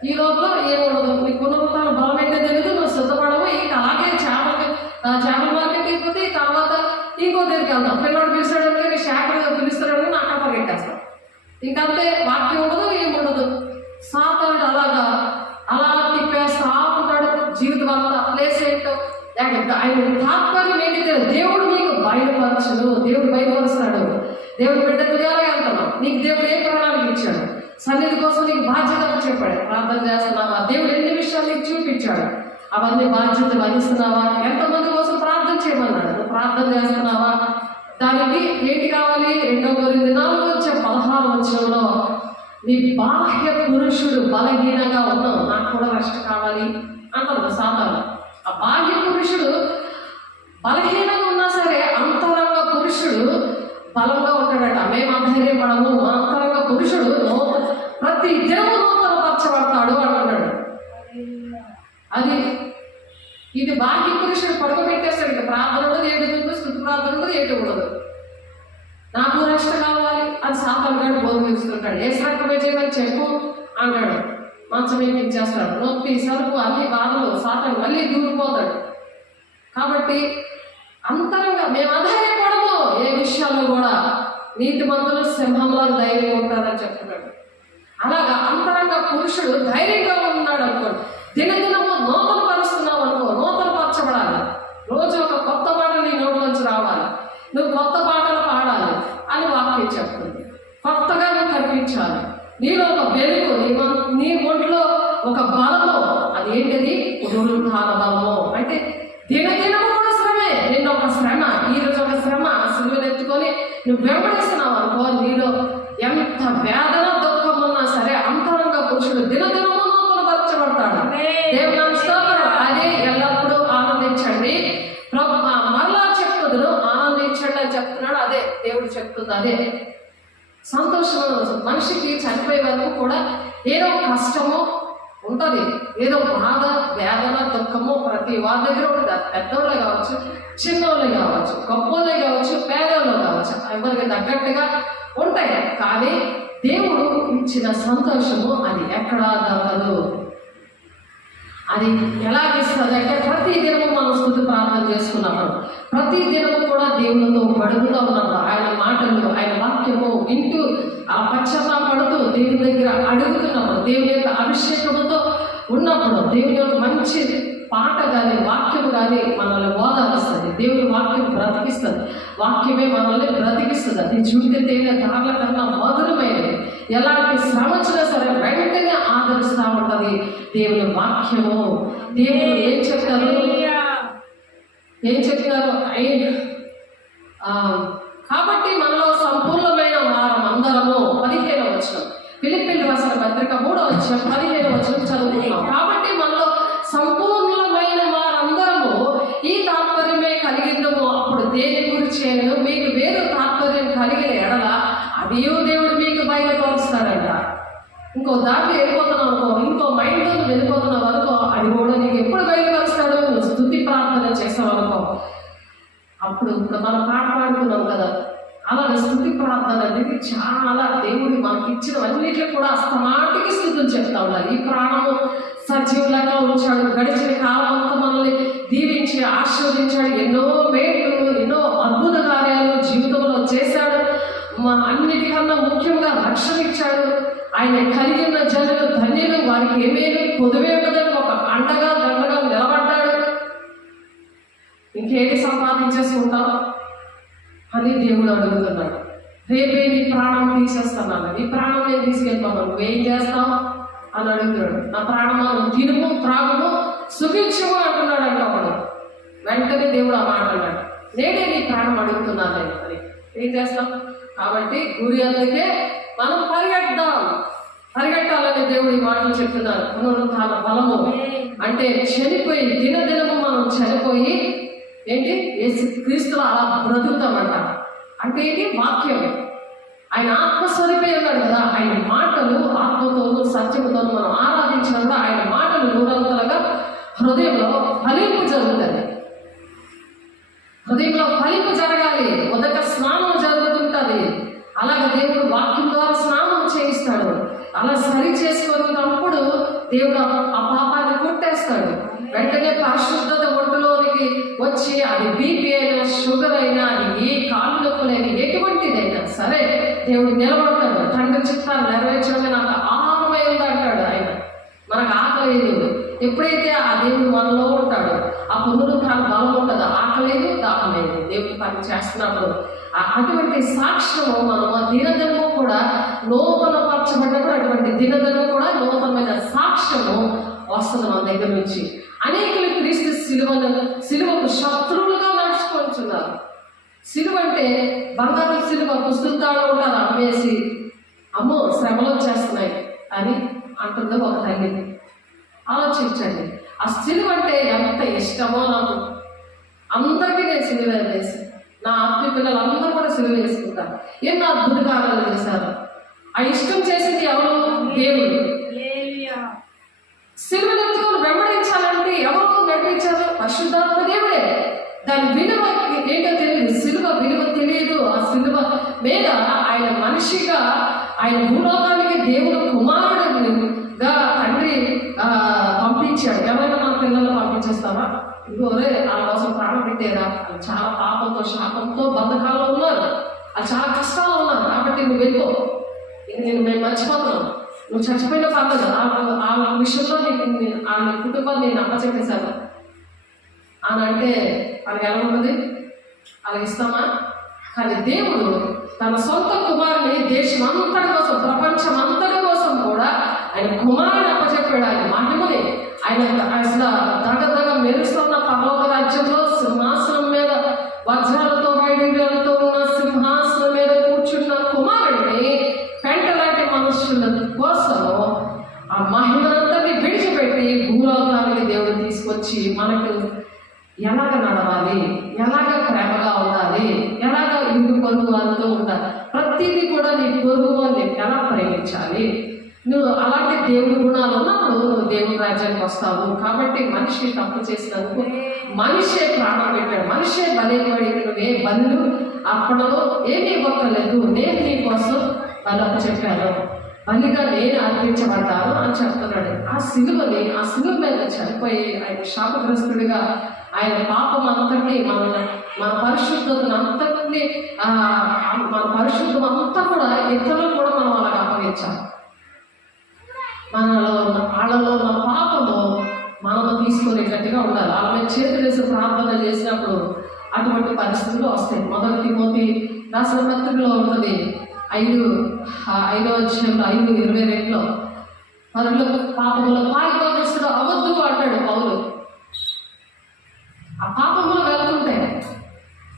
ఈ లోపల ఏముండదు. నీ పునరుత్థాన బలం అయితే తెలియదు, నువ్వు సిద్ధపడవు. ఇంక అలాగే చేపల మార్కెట్ అయిపోతే తర్వాత ఇంకో దగ్గరికి వెళ్దాం. పిల్లవాడు పిలుస్తాడంటే శాఖగా పిలుస్తాడని నాకు అక్కడ పరిగెట్టేస్తాం. ఇంకంతే, వాక్యం ఉండదు, ఏముండదు. సాతానుడు అలా తిప్పేస్తా ఉంటాడు జీవితం అంతా. ప్లేస్ ఏంటో ఆయన తాత్పర్యం ఏంటంటే దేవుడు మీకు బయలుపరచడు, దేవుడు బయలుపరుస్తాడు. దేవుడు బిడ్డకు ఎలా వెళ్తున్నావు, నీకు దేవుడు ఏ ప్రణాళిక ఇచ్చాడు, సన్నిధి కోసం నీకు బాధ్యత చెప్పాడు. ప్రార్థన చేస్తున్నావా, దేవుడు ఎన్ని విషయాలు నీకు చూపించాడు, అవన్నీ బాధ్యత వహిస్తున్నావా? ఎంతమంది కోసం ప్రార్థన చేయమన్నాడు, నువ్వు ప్రార్థన చేస్తున్నావా? దానికి ఏంటి కావాలి? 2 కొరింథీ 4:16 నీ బాహ్య పురుషుడు బలహీనంగా ఉన్నావు, నాకు కూడా రెస్ట్ కావాలి అంటారు సాతాను. ఆ బాహ్య పురుషుడు బలహీనంగా ఉన్నా సరే అంతరంగ పురుషుడు బలంగా ఉంటాడట. మేము అధైర్యపడము, అంతరంగ పురుషుడు ప్రతి దినము నూతనపరచబడతాడు అంటున్నాడు. ఇది బాహ్య పురుషుడు పడుకోబెట్టేస్తాడు. ఇక ప్రార్థన ఉండదు, ఏడు ఉండదు, స్థుతి ప్రార్థన ఉండదు, ఏటు ఉండదు. నాకు రెస్ట్ కావాలి అని సాతాను గారు బోధిస్తుంటాడు. ఏ రకమే చేయమని చెప్పు అంటాడు, మంచం ఎక్కించేస్తాడు. నొప్పి, సరుకు, అన్ని బాధలు, సాతాను మళ్ళీ దూరిపోతాడు. కాబట్టి అంతరంగా మేము అధైర్యపడము, ఏ విషయాల్లో కూడా నీతిమంతులు సింహంలో ధైర్యం ఉంటారని చెప్తున్నాడు. అలాగా అంతరంగ పురుషుడు ధైర్యంగా ఉన్నాడు అనుకోండి. దినదినము నూతన పరుస్తున్నావు అనుకో, నూతన పరచబడాలి. రోజు ఒక కొత్త పాట నీ నోట్లోంచి రావాలి, నువ్వు కొత్త పాటలు పాడాలి అని వాక్యం చెప్తుంది. కొత్తగా నువ్వు కనిపించాలి, నీలో ఒక వెలుగు, నీ ఒంట్లో ఒక బలము. అది ఏంటిది? పునరుత్థాన బలము. అంటే దినదినము కూడా శ్రమే. నిన్న ఒక శ్రమ, ఈరోజు ఒక శ్రమ, సిలువనెత్తుకొని నువ్వు వెంబడిస్తున్నావు అనుకో, నీలో ఎంత వేదన దుఃఖం ఉన్నా సరే అంతరంగ పురుషుడు దినదినము నూతన పరచబడతాడు. దేవుని స్తోత్రం. అదే ఎల్లప్పుడూ ఆనందించండి, మరలా చెప్తున్నారు ఆనందించండి అని చెప్తున్నాడు. అదే దేవుడు చెప్తుంది, అదే సంతోషం. మనిషికి చనిపోయే వరకు కూడా ఏదో కష్టము ఉంటుంది, ఏదో బాధ, వేదన, దుఃఖము ప్రతి వారి దగ్గర ఉంటుంది. పెద్దోళ్ళే కావచ్చు, చిన్నోళ్ళే కావచ్చు, గొప్పోళ్ళే కావచ్చు, పేదోళ్ళు కావచ్చు, ఎవరికి తగ్గట్టుగా ఉంటాయి. కానీ దేవుడు ఇచ్చిన సంతోషము అది ఎక్కడా దొరకదు. అది ఎలాగిస్తుంది అంటే ప్రతి దినము మనం స్తుతి ప్రార్థన చేసుకున్నప్పుడు, ప్రతి దినము కూడా దేవునితో గడుపుతూ ఉన్నప్పుడు, ఆయన మాటలు, ఆయన వాక్యము వింటూ ఆ పశ్చాత్తాపడుతూ దేవుని దగ్గర అడుగుతున్నప్పుడు, దేవుని యొక్క అభిషేకముతో ఉన్నప్పుడు, దేవుని యొక్క మంచి పాట కానీ వాక్యము కానీ మనల్ని ఓదారుస్తుంది. దేవుని వాక్యం బ్రతికిస్తుంది, వాక్యమే మనల్ని బ్రతికిస్తుంది. అది చూస్తే తేనె తాగల కన్నా మధురమైనది. ఎలాంటి శ్రమ వచ్చినా సరే వెంటనే ఆదరిస్తూ ఉంటుంది దేవుని వాక్యము. దేవుడు ఏం చెప్తారు కాబట్టి మనలో సంపూర్ణమైన వారం అందరము 15వ వచనం, ఫిలిప్పీయులకు రాసిన పత్రిక 3వ అధ్యాయం 15వ వచనం చదువుతున్నాం. కాబట్టి మనలో సంపూర్ణమైన వారందరము ఈ తాత్పర్యమే కలిగిందము. అప్పుడు దేని గురించి మీకు వేరు తాత్పర్యం కలిగిన ఎడల అది దేవుడు మీకు బయలుపరుస్తాడంట. ఇంకో దాంట్లో వెళ్ళిపోతున్నావు అనుకో, ఇంకో మైండ్లో నువ్వు వెళ్ళిపోతున్నావు అనుకో, అది కూడా నీకు ఎప్పుడు బయలుపరుస్తాడు? నువ్వు స్తుతి ప్రార్థన చేస్తావు అనుకో. అప్పుడు మనం పాట పాడుకున్నాం కదా, అలాగే స్తుతి ప్రార్థన అనేది చాలా దేవుడు మనకి ఇచ్చినవన్నిటిలో కూడా అస్తమాటికి స్థుతులు చెప్తా ఉండాలి. ఈ ప్రాణము సజీవులంగా ఉంచాడు, గడిచిన కాలం అంతా మనల్ని దీవించి ఆశీర్వదించాడు, ఎన్నో మేట్లు ఎన్నో అద్భుత కార్యాలు జీవితంలో చేశాడు. అన్నిటికన్నా ముఖ్యంగా రక్షణ ఇచ్చాడు. ఆయన కలిగి ఉన్న జనులు ధన్యులు, వారికి ఏమేమి పొదువే కదని ఒక అండగా దండగా నిలబడ్డాడు. ఇంకేమి సంపాదించేసుకుంటాం అని దేవుడు అడుగుతున్నాడు. రేపే నీ ప్రాణం తీసేస్తున్నాను, నీ ప్రాణం నేను తీసుకెళ్తాను, నువ్వేం చేస్తావు అని అడుగుతున్నాడు. నా ప్రాణమా నువ్వు తినుము త్రాగుము సుఖించము అంటున్నాడు అంటే ఒకడు. వెంటనే దేవుడు ఆ మాట అన్నాడు, నేనే నీ ప్రాణం అడుగుతున్నాను అని. ఏం చేస్తాం? కాబట్టి గురి అందుకే మనం పరిగెట్టాలని దేవుడు ఈ మాటలు చెప్తున్నారు. పునరుత్థాన బలము అంటే చనిపోయి దినదినము మనం చనిపోయి ఏంటి క్రీస్తులో అలా బ్రతుకుతామంట. అంటే ఏంటి? వాక్యం. ఆయన ఆత్మస్వరూపే ఉన్నాడు కదా, ఆయన మాటలు ఆత్మతోనూ సత్యముతోనూ మనం ఆరాధించినప్పుడు ఆయన మాటలు నూరంతలుగా హృదయంలో ఫలింపు జరుగుతుంది. హృదయంలో ఫలింపు జరగాలి, మొదట స్నానం జరుగుతుంటుంది. అలాగే దేవుడు వాక్యం ద్వారా స్నానం చేయిస్తాడు. అలా సరి చేసుకున్నప్పుడు దేవుడు ఆ పాపాన్ని కొట్టేస్తాడు. వెంటనే పరిశుద్ధత ఒంటిలోనికి వచ్చి అది బీపీ అయినా షుగర్ అయినా అది ఏ కాళ్ళు నొప్పులైనా ఎటువంటిదైనా సరే దేవుడు నిలబడతాడు. తండ్రి చిత్తాన్ని నెరవేర్చడమే నాకు ఆహారమై ఉంది అంటాడు ఆయన. మనకు ఆకలేదు. ఎప్పుడైతే ఆ దేవుడు మనలో ఉంటాడో ఆ పునరుత్థాన బలం ఉంటుంది. ఆకలేదు దాహం లేదు దేవుడు పని చేస్తున్నప్పుడు. అటువంటి సాక్ష్యము మనం ఆ దినదినము కూడా నూతనపరచబడ్డప్పుడు అటువంటి దినదినము కూడా నూతనమైన సాక్ష్యము వస్తుంది మన దగ్గర నుంచి. అనేకులు క్రీస్తు సిలువకు శత్రువులుగా నడుచుకుంటున్నారు. సిలువ అంటే బంగారు సిలువ పుస్తకాలు ఉంటారు అమ్మేసి, అమ్మో శ్రమలు వచ్చేస్తున్నాయి అని అంటుంది ఒక తల్లి. ఆలోచించండి, ఆ సిలువ అంటే ఎంత ఇష్టమో నాకు. అందరికీ నేను సిలువ వేసి, నా ఆత్మీయ పిల్లలు అందరూ కూడా సిలువ వేసుకుంటారు. ఎన్నో అద్భుత కార్యాలు చేశారు. ఆ ఇష్టం చేసేది ఎవరు? దేవుడు. సిలువ ఎత్తుకొని వెంబడించాలంటే ఎవరు నడిపించారు? పరిశుద్ధాత్మ దేవుడే. దాని విలువ ఏంటో తెలియదు, సిలువ విలువ తెలియదు. ఆ సిలువ మీద ఆయన మనిషిగా ఆయన భూలోకానికి దేవుడు కుమారుడుగా తండ్రి పంపించాడు. ఎవరైనా మన పిల్లలు పంపించేస్తామా? ఇదిగోరే వాళ్ళ కోసం ప్రాణం పెట్టారా? వాళ్ళు చాలా పాపంతో శాపంతో బంధకాల్లో ఉన్నారు, వాళ్ళు చాలా కష్టాలు ఉన్నారు. కాబట్టి నువ్వు వెళ్ళిపో, మేము మర్చిపోతున్నాం, నువ్వు చచ్చిపోయినా పర్లేదు, వాళ్ళ విషయంలో వాళ్ళ కుటుంబాన్ని నేను అప్పచెప్పేశాను అని అంటే వాళ్ళకి ఎలా ఉంటుంది? వాళ్ళకి ఇస్తామా? కానీ దేవుడు తన సొంత కుమారుని దేశం అంతటి కోసం, ప్రపంచం అంతటి కోసం కూడా ఆయన కుమారుని అప్పచెప్పాడు. ఆయన మహిమని ఆయన అసలు దగదగ మెరుస్తున్న పర్వత రాజ్యంలో సింహాసనం మీద వజ్రాలతో వైడూర్యాలతో ఉన్న సింహాసనం మీద కూర్చున్న కుమారుడిని పెంటలాంటి మనుషుల కోసం ఆ మహిమనంతని విడిచిపెట్టి భూలోకానికి దేవుడు తీసుకొచ్చి మనకు ఎలాగ నడవాలి, ఎలాగ ప్రేమగా ఉండాలి, ఎలాగ ఇరుగు పొరుగు వారితో ఉండాలి, ప్రతిదీ కూడా నీ పొరుగు వారిని ఎలా ప్రేమించాలి. నువ్వు అలాంటి దేవుడి గుణాలు ఉన్నప్పుడు నువ్వు దేవుడి రాజ్యానికి వస్తావు. కాబట్టి మనిషి తప్పు చేసినందుకు మనిషే ప్రాణం పెట్టాడు, మనిషే బలిపడి నువ్వే బలులు అర్పణలో ఏమీ ఇవ్వక్కర్లేదు, నేను నీ కోసం బలి చెప్పాను, బలిగా నేను అర్పించబడ్డాను అని చెప్తున్నాడు. ఆ సిలువని, ఆ సిలువ మీద చనిపోయి ఆయన శాపగ్రస్తుడిగా ఆయన పాపం అంతటి మన పరిశుద్ధతను అంతటి మన పరిశుద్ధం అంతా కూడా ఇతరులు కూడా మనం అలాగ అప్పగించాలి. వాళ్ళలో మన పాపము మనము తీసుకునేటట్టుగా ఉండాలి. వాళ్ళ మీద చేతులు వేసి ప్రార్థన చేసినప్పుడు అటువంటి పరిస్థితులు వస్తాయి. మొదటి తిమోతి రాసిన పత్రికలో ఉంటుంది 5వ అధ్యాయంలో 5:22 పరుల పాపంలో పారిపోకస్తుడు అవద్దు అంటాడు పౌలు. ఆ పాపంలో వెళ్తుంటే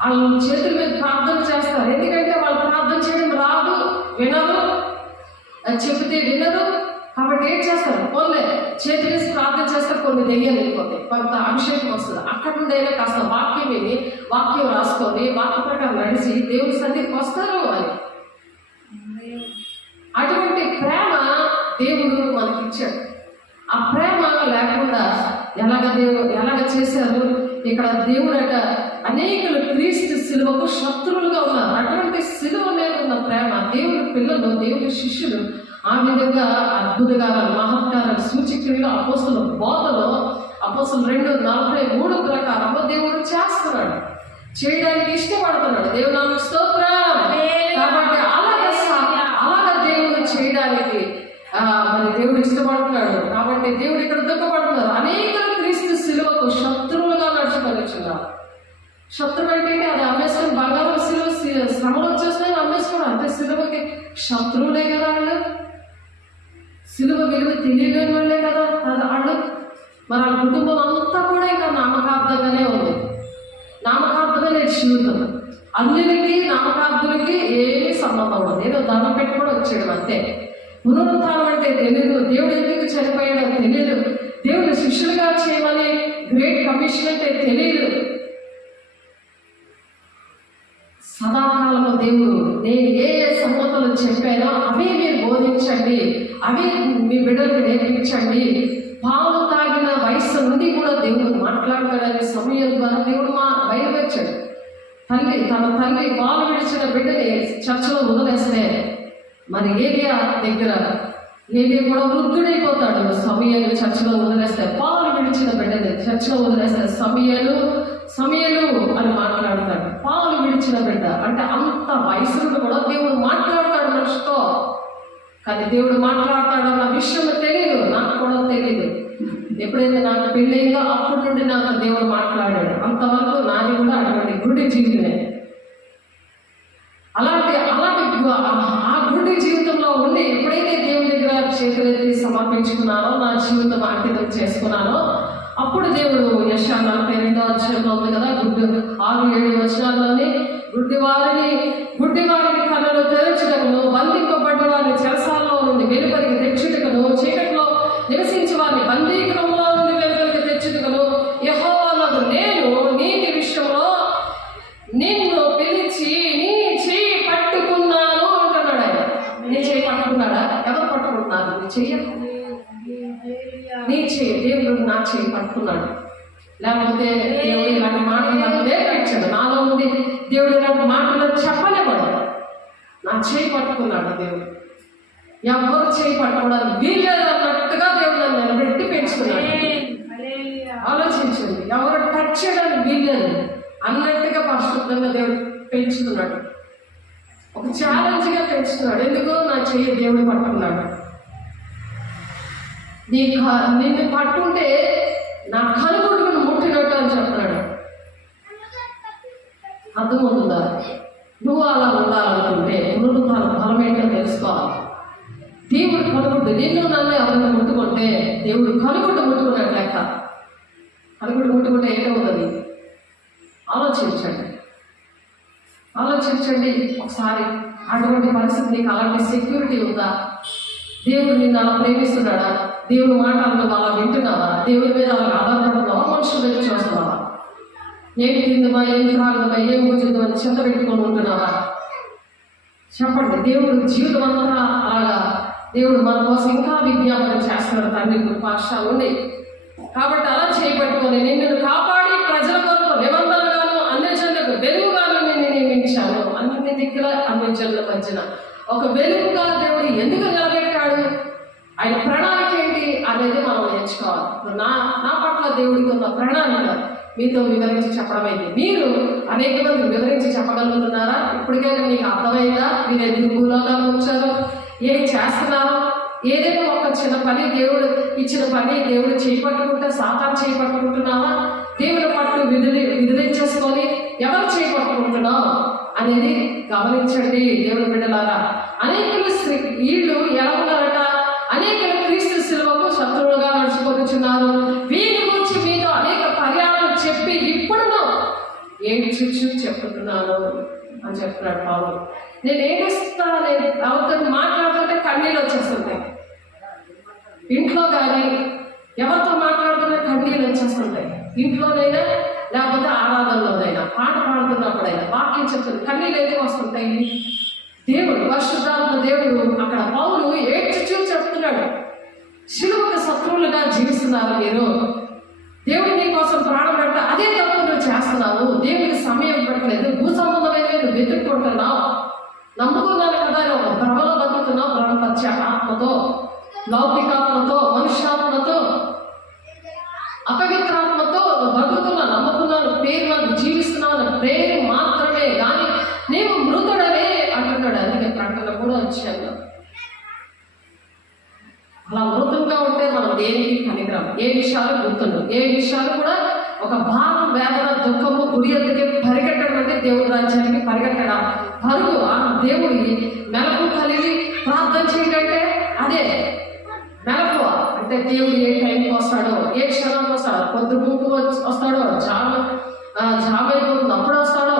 వాళ్ళు చేతుల మీద ప్రార్థన చేస్తారు. ఎందుకంటే వాళ్ళు ప్రార్థన చేయడం రాదు, వినరు, చెబితే వినరు. కాబట్టి ఏం చేస్తారు? పోలే చేతి వేసి ప్రార్థన చేస్తారు, కొన్ని దెయ్యాలు వెళ్ళిపోతాయి, కొంత అభిషేకం వస్తుంది. అక్కడ నుండి అయినా కాస్త వాక్యం విని వాక్యం రాసుకొని వాక్య ప్రకారం నడిచి దేవుడి సన్నిధికి వస్తారు అని. అటువంటి ప్రేమ దేవుడు మనకి ఇచ్చాడు. ఆ ప్రేమ లేకుండా ఎలాగ చేశారు, ఇక్కడ దేవుడట అనేకులు క్రీస్తు సిలువకు శత్రువులుగా ఉన్నారు. అటువంటి సిలువ మీద ఉన్న ప్రేమ దేవుడి పిల్లలు, దేవుడి శిష్యులు ఆ విధంగా అద్భుతంగా మహత్కారాలు సూచక్రియలు అపోస్తలుల బోధలో అపోస్తలులు 2:43 ప్రకారంలో దేవుడు చేస్తున్నాడు, చేయడానికి ఇష్టపడుతున్నాడు. దేవుడు నామమునకు స్తోత్రం. కాబట్టి అలాగా దేవుడు చేయడానికి మరి దేవుడు ఇష్టపడుతున్నాడు. కాబట్టి దేవుడు ఇక్కడ దుఃఖపడుతున్నారు. అనేక క్రీస్తు సిలువకు శత్రువులుగా నడుచుకొనిచున్నారు. శత్రువు అంటే అది అమ్మేసుకొని బంగారం సిలువ శ్రమలు వచ్చేస్తున్నాయి అమ్మేసుకోవడం, అంతే సిలువకి శత్రువులే కదా వాళ్ళు. సిలువ విలువ తెలియలేని వాళ్ళే కదా వాళ్ళు. మరి వాళ్ళ కుటుంబం అంతా కూడా ఇంకా నామకార్థంగానే ఉంది, నామకార్థమైన జీవితం. అన్నిటికీ నామకార్థులకి ఏమీ సంబంధం ఉండదు, ఏదో దండం పెట్టుకొని వచ్చాడు అంతే. పునరుత్థానం అంటే తెలియదు, దేవుడు ఎందుకు చనిపోయాడో తెలియదు, దేవుడు శిష్యులుగా చేయమని గ్రేట్ కమిషన్ అంటే తెలియదు. సదాకాలము దేవుడు నేను ఏ సంగతులు చెప్పానో అవే మీరు బోధించండి, అవే మీ బిడ్డలకు నేర్పించండి. పాలు తాగిన వయసు నుండి కూడా దేవుడు మాట్లాడతాడని సమయం ద్వారా దేవుడు బయలువచ్చాడు. తన తల్లి పాలు విడిచిన బిడ్డని చర్చలో వదిలేస్తే మరి ఏలియా దగ్గర ఏలియా కూడా వృద్ధుడైపోతాడు. సమయాలు చర్చలో వదిలేస్తే, పాలు విడిచిన బిడ్డని చర్చలో వదిలేస్తే సమయాలు అని మాట్లాడతాడు. పాలు విడిచిన బిడ్డ అంటే అంత వయసులో కూడా దేవుడు మాట్లాడతాడు మనిషితో. కానీ దేవుడు మాట్లాడతాడన్న విషయం తెలియదు, నాకు కూడా తెలియదు. ఎప్పుడైతే నాకు పెళ్ళయిందో అప్పటి నుండి నాకు దేవుడు మాట్లాడాడు. అంతవరకు నాది కూడా అటువంటి గుడి జీవితమే. అలాంటి ఆ గుడి జీవితంలో ఉండి ఎప్పుడైతే దేవుడి దగ్గర చేతులెత్తి సమర్పించుకున్నానో, నా జీవితం అంకితం చేసుకున్నానో, అప్పుడు దేవుడు యెషయా 42వ అధ్యాయంలో ఉంది కదా, 6-7 వచనాల్లోని గుడ్డివారిని కళ్ళను తెరచుటకును, బంధింపబడ్డ వారిని చెరసాలలో నుండి వెలుపలికి తెచ్చుటకును, చీకటిలో నివసించి వారిని బందీగృహంలో నుండి వెలుపలికి తెచ్చుటకును యెహోవానగు నేను నీతి విషయంలో నిన్ను పిలిచి నీ చేయి పట్టుకున్నాను అంటున్నాడు. ఆయన నీ చేయి పట్టుకున్నాడా? ఎవరు పట్టుకుంటున్నారు? నీ చెయ్య, నీ చేయి. దేవుడు నా చేయి పట్టుకున్నాడు. లేకపోతే దేవుడు ఇలాంటి మాటలు నాకు నేర్పించాడు. నాలో ఉంది దేవుడు ఇలాంటి మాటలు చెప్పలేవాడు. నా చేయి పట్టుకున్నాడు దేవుడు. ఎవరు చేయి పట్టుకోవడానికి వీల్లేదు అన్నట్టుగా దేవుడు నన్ను నిలబెట్టి పెంచుకున్నాడు. ఆలోచించండి, ఎవరు టచ్ చేయడానికి వీల్లేదు అన్నట్టుగా పరిశుద్ధంగా దేవుడు పెంచుతున్నాడు. ఒక ఛాలెంజ్గా పెంచుతున్నాడు. ఎందుకు? నా చెయ్యి దేవుడు పట్టుకున్నాడు. నిన్ను పట్టుకుంటే నా కనుగుడును ముట్టినట్టు అని చెప్తున్నాడు. అర్థమవుతుందా? నువ్వు అలా ఉండాలనుకుంటే పునరుత్థాన బలం ఏంటో తెలుసుకోవాలి. దేవుడు కనుగుడ్డు, నిన్ను నన్ను ఎవరిని ముట్టుకుంటే దేవుడు కనుగుడ్డు ముట్టుకున్నట్టు లెక్క. కనుగుడ్డు ముట్టుకుంటే ఏంటవుతుంది? ఆలోచించండి ఒకసారి. అటువంటి పరిస్థితి నీకు అలాంటి సెక్యూరిటీ ఉందా? దేవుడు నిన్ను అలా ప్రేమిస్తున్నాడా? దేవుడు మాటలు అలా వింటున్నావా? దేవుడి మీద అలా ఆధారపడుతున్నావా? మనుషుల దగ్గర చూస్తున్నావా? ఏం తిందమా, ఏం త్రాగుదమా, ఏం భుజిద్దామా అని చింత పెట్టుకొని ఉంటున్నావా? చెప్పండి. దేవుడు జీవితం అంతా అలాగా దేవుడు మన కోసం ఇంకా విజ్ఞాపన చేస్తున్నాడు. తండ్రి కృపాశ ఉంది కాబట్టి అలా చేయబట్టుకొని నిన్ను కాపాడి ప్రజల కొరకు నిబంధనగాను అన్యజనులకు వెలుగుగాను నిన్ను నియమించాను. అన్ని దిక్కుల అన్యజనుల మధ్యన ఒక వెలుగుగా దేవుడు ఎందుకు నిలబెట్టాడు? ఆయన ప్రణాళిక ఏంటి అనేది మనం నేర్చుకోవాలి. నా పట్ల దేవుడికి ఉన్న ప్రణాళిక మీతో వివరించి చెప్పడమైంది. మీరు అనేక మంది వివరించి చెప్పగలుగుతున్నారా? ఇప్పటికైనా మీకు అర్థమైందా? మీరు ఎందుకు భూలోకానికి వచ్చారో, ఏం చేస్తున్నారో? ఏదైనా ఒక చిన్న పని, దేవుడు ఇచ్చిన పని దేవుడు చేపట్టుకుంటే సాతాను చేపట్టుకుంటున్నావా? దేవుని పట్టు విదిలించేసుకొని ఎవరు చేపట్టుకుంటున్నావు అనేది గమనించండి. దేవుని బిడ్డలారా, అనేకులు వీళ్ళు ఎలా ఉన్నారట? అనేకులు క్రీస్తు సిలువకు శత్రువులుగా నడుచుకొనిచున్నారు. వీరి గురించి మీతో అనేక పర్యాలు చెప్పి ఇప్పుడు ఏడ్చుచు చెప్పుతున్నాను అని చెప్తున్నాడు పౌలు. నేను ఏడుస్తా, నేను ఎవరితో మాట్లాడుతుంటే కన్నీళ్ళు వచ్చేస్తుంటాయి. ఇంట్లో కానీ ఎవరితో మాట్లాడుతున్నా కన్నీళ్ళు వచ్చేస్తుంటాయి. ఇంట్లోనైనా లేకపోతే ఆరాధనలోనైనా, పాట పాడుతున్నప్పుడైనా, వాక్యం చెప్తుంది, కన్నీళ్ళు ఎందుకు వస్తుంటాయి? దేవుడు పరిశుద్ధాత్మ దేవుడు అక్కడ పౌలు ఏడ్చుచూ చెప్తున్నాడు, శిలువకు శత్రువులుగా జీవిస్తున్నారు మీరు. దేవుడు నీ కోసం ప్రాణం పెడతా, అదే తప్పు ప్రపంచ ఆత్మతో, లౌకికాత్మతో, మనుష్యాత్మతో, అపవిత్రాత్మతో బతుకుతున్నా, నమ్ముకున్నాను, పేరు నాకు జీవిస్తున్నాను, పేరు మాత్రమే కానీ నేను మృతుడనే అంటున్నాడు. అందుకే ప్రకటన కూడా వచ్చాను. అలా మృతంగా ఉంటే మనం దేనికి పనికిరాం. ఏ విషయాలు గుర్తుండవు. ఏ విషయాలు కూడా ఒక భావం, వేదన, దుఃఖము, గురి ఎత్తుకే పరిగెట్టడం అంటే దేవుడి రాజ్యానికి పరిగెట్టడం. పరుగు ఆ దేవుడి మెలకు కలిగి ప్రార్థన చేయడంటే అదే మెలకువ. అంటే దేవుడు ఏ టైంకి వస్తాడో, ఏ క్షణంకి వస్తాడో, పొద్దు గుంపు వస్తాడో, జాబైపోతుంది అప్పుడు వస్తాడో,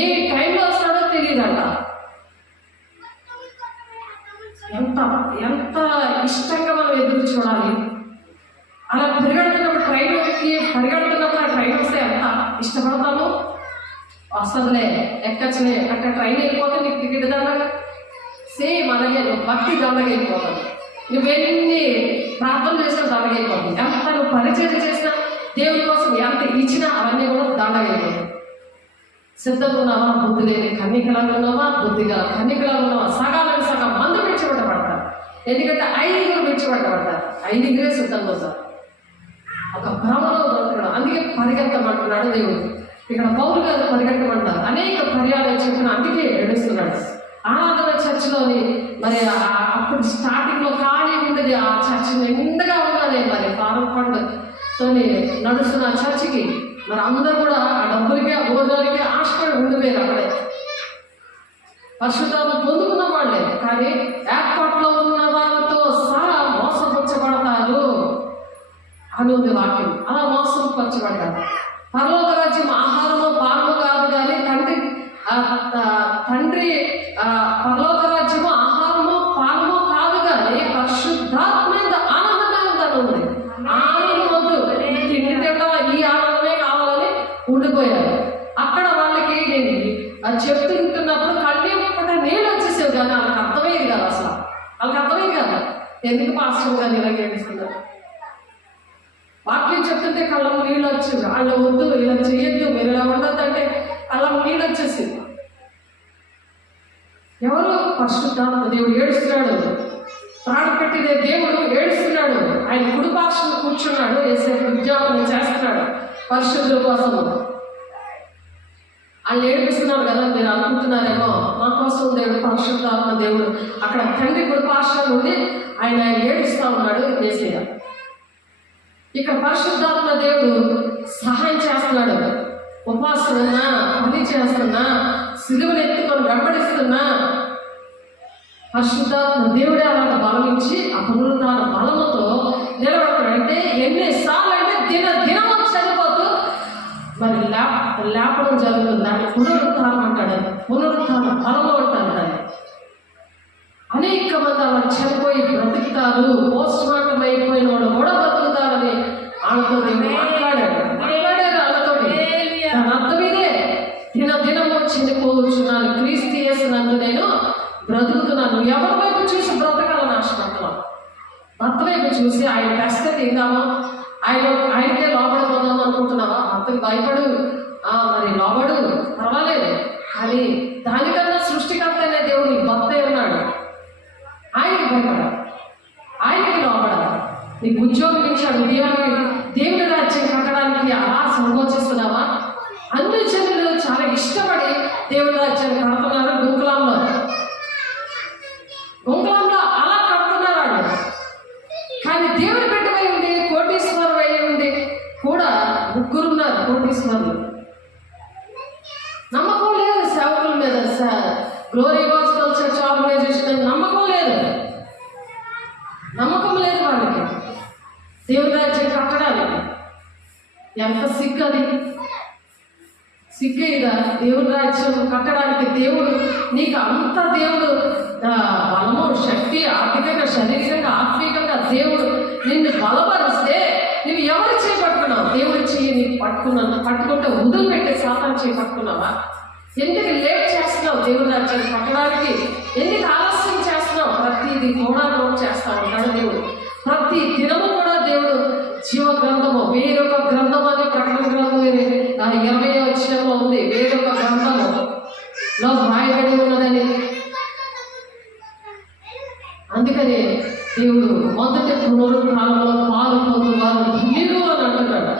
ఏ టైంలో వస్తాడో తెలియదంట. ఎంత ఎంత ఇష్టంగా మనం ఎదురు చూడాలి. అలా పరిగెడుతున్నప్పుడు ట్రైన్ ఎక్కి పరిగెడుతున్నప్పుడు ఆ ట్రైన్ వస్తే ఎంత ఇష్టపడతాము. వస్తుందిలే, ఎక్కచ్చులే అంటే ట్రైన్ వెళ్ళిపోతే నీకు టికెట్ దండగా. సేమ్ అలాగే నువ్వు భక్తి దండగా వెళ్ళిపోతావు. నువ్వెన్ని ప్రార్థన చేసినా దండగా వెళ్ళిపోతుంది. ఎంత నువ్వు పరిచయం చేసినా, దేవుడి కోసం ఎంత ఇచ్చినా అవన్నీ కూడా దండగా వెళ్ళిపోతాయి. సిద్ధంగా ఉన్నావా, బుద్ధి లేని కన్నికలాగా ఉన్నావా, బుద్ధిగా కన్నికలాగా ఉన్నావా, సగాలకు సగం మందు విడిచిపెట్టబడతారు. ఎందుకంటే 5 విడిచిపెట్టబడతారు. 5 సిద్ధంగా వస్తారు. ఒక భ్రమలో బ్రతకడం. అందుకే పరిగెత్తమంటున్నాడు దేవుడు. ఇక్కడ పౌలు గారు పరిగెత్తమంటారు. అనేక పర్యాలు చెప్పిన అందుకే ఏడుస్తున్నాడు. ఆరాధన చర్చిలోని మరి అప్పుడు స్టార్టింగ్లో ఖాళీ ఉండేది. ఆ చర్చి నిండుగా ఉన్నది. మరి పారం పండుతోని నడుస్తున్న ఆ చర్చికి మరి అందరూ కూడా ఆ డబ్బులకి, ఆ భోజనాలకి ఆశపడి ఉండిపోయారు. అక్కడే పరిశుద్ధాత్మ పొందుకున్న వాళ్ళే, కానీ ఏర్పాట్లో ఉన్న వాళ్ళతో సహా మోసపుచ్చబడతారు అని ఉంది వాక్యం. అలా మోసపుచ్చబడ్డారు. పరలోక రాజ్యం ఆహారము పానము కాదు కానీ తండ్రి పరలోక రాజ్యము ఆహారము పానము కాదు కానీ పరిశుద్ధాత్మైన ఆనందమే ఉందని ఉంది. ఆనందం వద్దు, తిండి తినడం ఈ ఆనందమే కావాలని ఉండిపోయారు. అక్కడ వాళ్ళకి నేను చెప్తుంటున్నప్పుడు కళ్ళు ఒకటే నీళ్ళు వచ్చేసేవి కానీ వాళ్ళకి అర్థమయ్యేది కదా. అసలు వాళ్ళకి అర్థమయ్యేది కదా ఎందుకు పాస్టర్ గారు ఇలా ఏడుస్తున్నారు. వాక్యం చెప్తుంటే కళ్ళకు నీళ్ళు వచ్చేవి. వాళ్ళు వద్దు, ఇలా చేయొద్దు, మీరు ఇలా ఉండద్దు అంటే కళ్ళకు నీళ్ళు వచ్చేసింది. ఎవరు? పరిశుద్ధాత్మ దేవుడు ఏడుస్తున్నాడు. ప్రాణం పెట్టిన దేవుడు ఏడుస్తున్నాడు. ఆయన కుడిపార్శ్వన కూర్చున్నాడు. ఏసేపు విజ్ఞాపన చేస్తున్నాడు పరిశుద్ధుల కోసం. వాళ్ళు ఏడిపిస్తున్నారు కదా, మీరు అనుకుంటున్నారేమో మా కోసం దేవుడు పరిశుద్ధాత్మ దేవుడు అక్కడ తండ్రి కుడిపార్శ్వన నుండి ఆయన ఏడుస్తూ ఉన్నాడు. ఏసయ్య ఇక్కడ పరిశుద్ధాత్మ దేవుడు సహాయం చేస్తున్నాడు. ఉపవాసం ఉన్నా, పని చేస్తున్నా, సిలువను ఎత్తుకొని వెంబడిస్తున్నా పరిశుద్ధాత్మ దేవుడే అలాంటి బలం ఇచ్చి ఆ పునరుద్ధాన బలముతో నిలబడతాడంటే ఎన్నిసార్లు అంటే దినము చనిపోతూ మరి లేపడం జరుగుతుంది. దాన్ని పునరుద్ధానం అంటాడు. పునరుద్ధాన బలము అంటారు దాన్ని. అనేక మంది అలా చనిపోయి బ్రతుకుతారు. పోస్ట్ మార్టం అయిపోయిన వాళ్ళు కూడా బ్రతుకుతారని వాళ్ళతో మాట్లాడారు. వాళ్ళతో దాని అర్థం ఇదే, దినము చనిపోవచ్చున్నాను, క్రీస్తు యేసునందు నేను బ్రతుకుతున్నాను. ఎవరి వైపు చూసి బ్రతకాలని ఆశపడుతున్నాను. భర్త వైపు చూసి ఆయన కష్ట తిందామా, ఆయనకే లోబడిపోదాం అనుకుంటున్నావా? భర్తకి భయపడు, మరి లోబడు, పర్వాలేదు. కానీ దానికన్నా సృష్టికర్త అనే దేవుడు భర్త ఉన్నాడు. ఆయనకి భయపడాలి, ఆయనకి లోబడాలి. నీకు ఉద్యోగం ఇచ్చాడు, ఉద్యోగాన్ని దేవుడి రాజ్యం కట్టడానికి అలా సంకోచిస్తున్నావా? అన్ని జనులు చాలా ఇష్టపడి దేవుడి రాజ్యాన్ని కడుతున్నారు. గుంకులంలో అలా కడుతున్నారు వాళ్ళు. కానీ దేవుడి బిడ్డమై ఉంది, కోటీశ్వరు అయి ఉంది కూడా 3 ఉన్నారు కోటీశ్వరులు. నమ్మకం లేదు సేవకుల మీద. గ్లోరీ గాస్పెల్ చర్చ్ ఆర్గనైజేషన్ నమ్మకం లేదు. నమ్మకం లేదు వాళ్ళకి దేవుడి రాజ్యం కట్టడానికి. ఎంత సిగ్గు అది! సిగ్గేదా? దేవుడి రాజ్యం కట్టడానికి దేవుడు నీకు అంత దేవుడు బలము, శక్తి, ఆర్థికంగా, శారీరకంగా, ఆత్మీయంగా దేవుడు నిన్ను బలపరిస్తే నువ్వు ఎవరు చేపట్టుకున్నావు? దేవుడి చెయ్యి నీకు పట్టుకుంటే వదిలిపెట్టే సాతాను చేయి పట్టుకున్నావా? ఎందుకు లేట్ చేస్తున్నావు దేవుడి రాజ్యాన్ని కట్టడానికి? ఎందుకు ఆలస్యం చేస్తున్నావు? ప్రతిదీ కూడా నోట్ చేస్తా ఉంటాడు దేవుడు. ప్రతి దినము కూడా దేవుడు జీవ గ్రంథము, వేరొక గ్రంథం అని ప్రకటన గ్రంథం 20వ వచనంలో ఉంది. వేరొక గ్రంథములో రాయబడి ఉన్నదని అందుకని దేవుడు మొదటి పునరుత్థానంలో పాలు పొందువారు ధన్యులు అని అంటున్నాడు.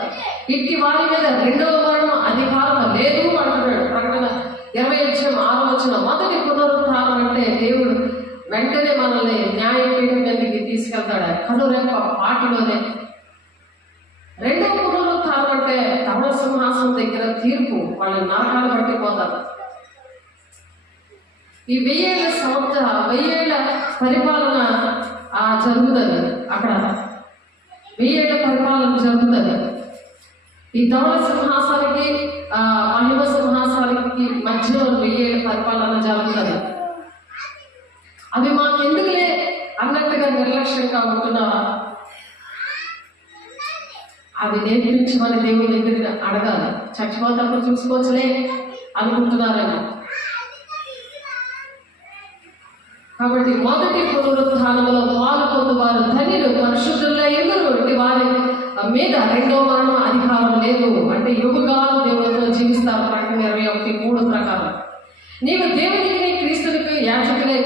ఇట్టి వారి మీద రెండవ మరణం అధికారం లేదు అంటున్నాడు. ప్రకటన 20:6 మొదటి పునరుత్థానం అంటే దేవుడు వెంటనే మనల్ని న్యాయపీఠం మీదకి తీసుకెళ్తాడు కనురెప్ప పాటిలోనే. రెండవ పునరుత్థానం అంటే ధవళ సింహాసనం దగ్గర తీర్పు, వాళ్ళని నరకాలు పట్టిపోతారు. ఈ 1000 ఏళ్ల పరిపాలన జరుగుతుంది. అక్కడ 1000 ఏళ్ల పరిపాలన జరుగుతుంది. ఈ ధవళ సింహాసానికి మహిమ సింహాసానికి మధ్యలో 1000 ఏళ్ల పరిపాలన జరుగుతుంది. అవి మాకెందుకులే అన్నట్టుగా నిర్లక్ష్యంగా ఉంటున్నావా? అవి నేర్పించమని దేవుని దగ్గర అడగాలి. చచ్చిపోతప్పుడు చూసుకోవచ్చులే అనుకుంటున్నారని. కాబట్టి మొదటి పునరుత్థానంలో పాలు పొందువారు ధన్యులు, పరిశుద్ధుల్లో ఎదురు వారి మీద రెండవ మరణం అధికారం లేదు. అంటే యుగాలు దేవుడితో జీవిస్తారు. ప్రకటన 21:3 ప్రకారం నీవు దేవునికి క్రీస్తునికి యాజకులే,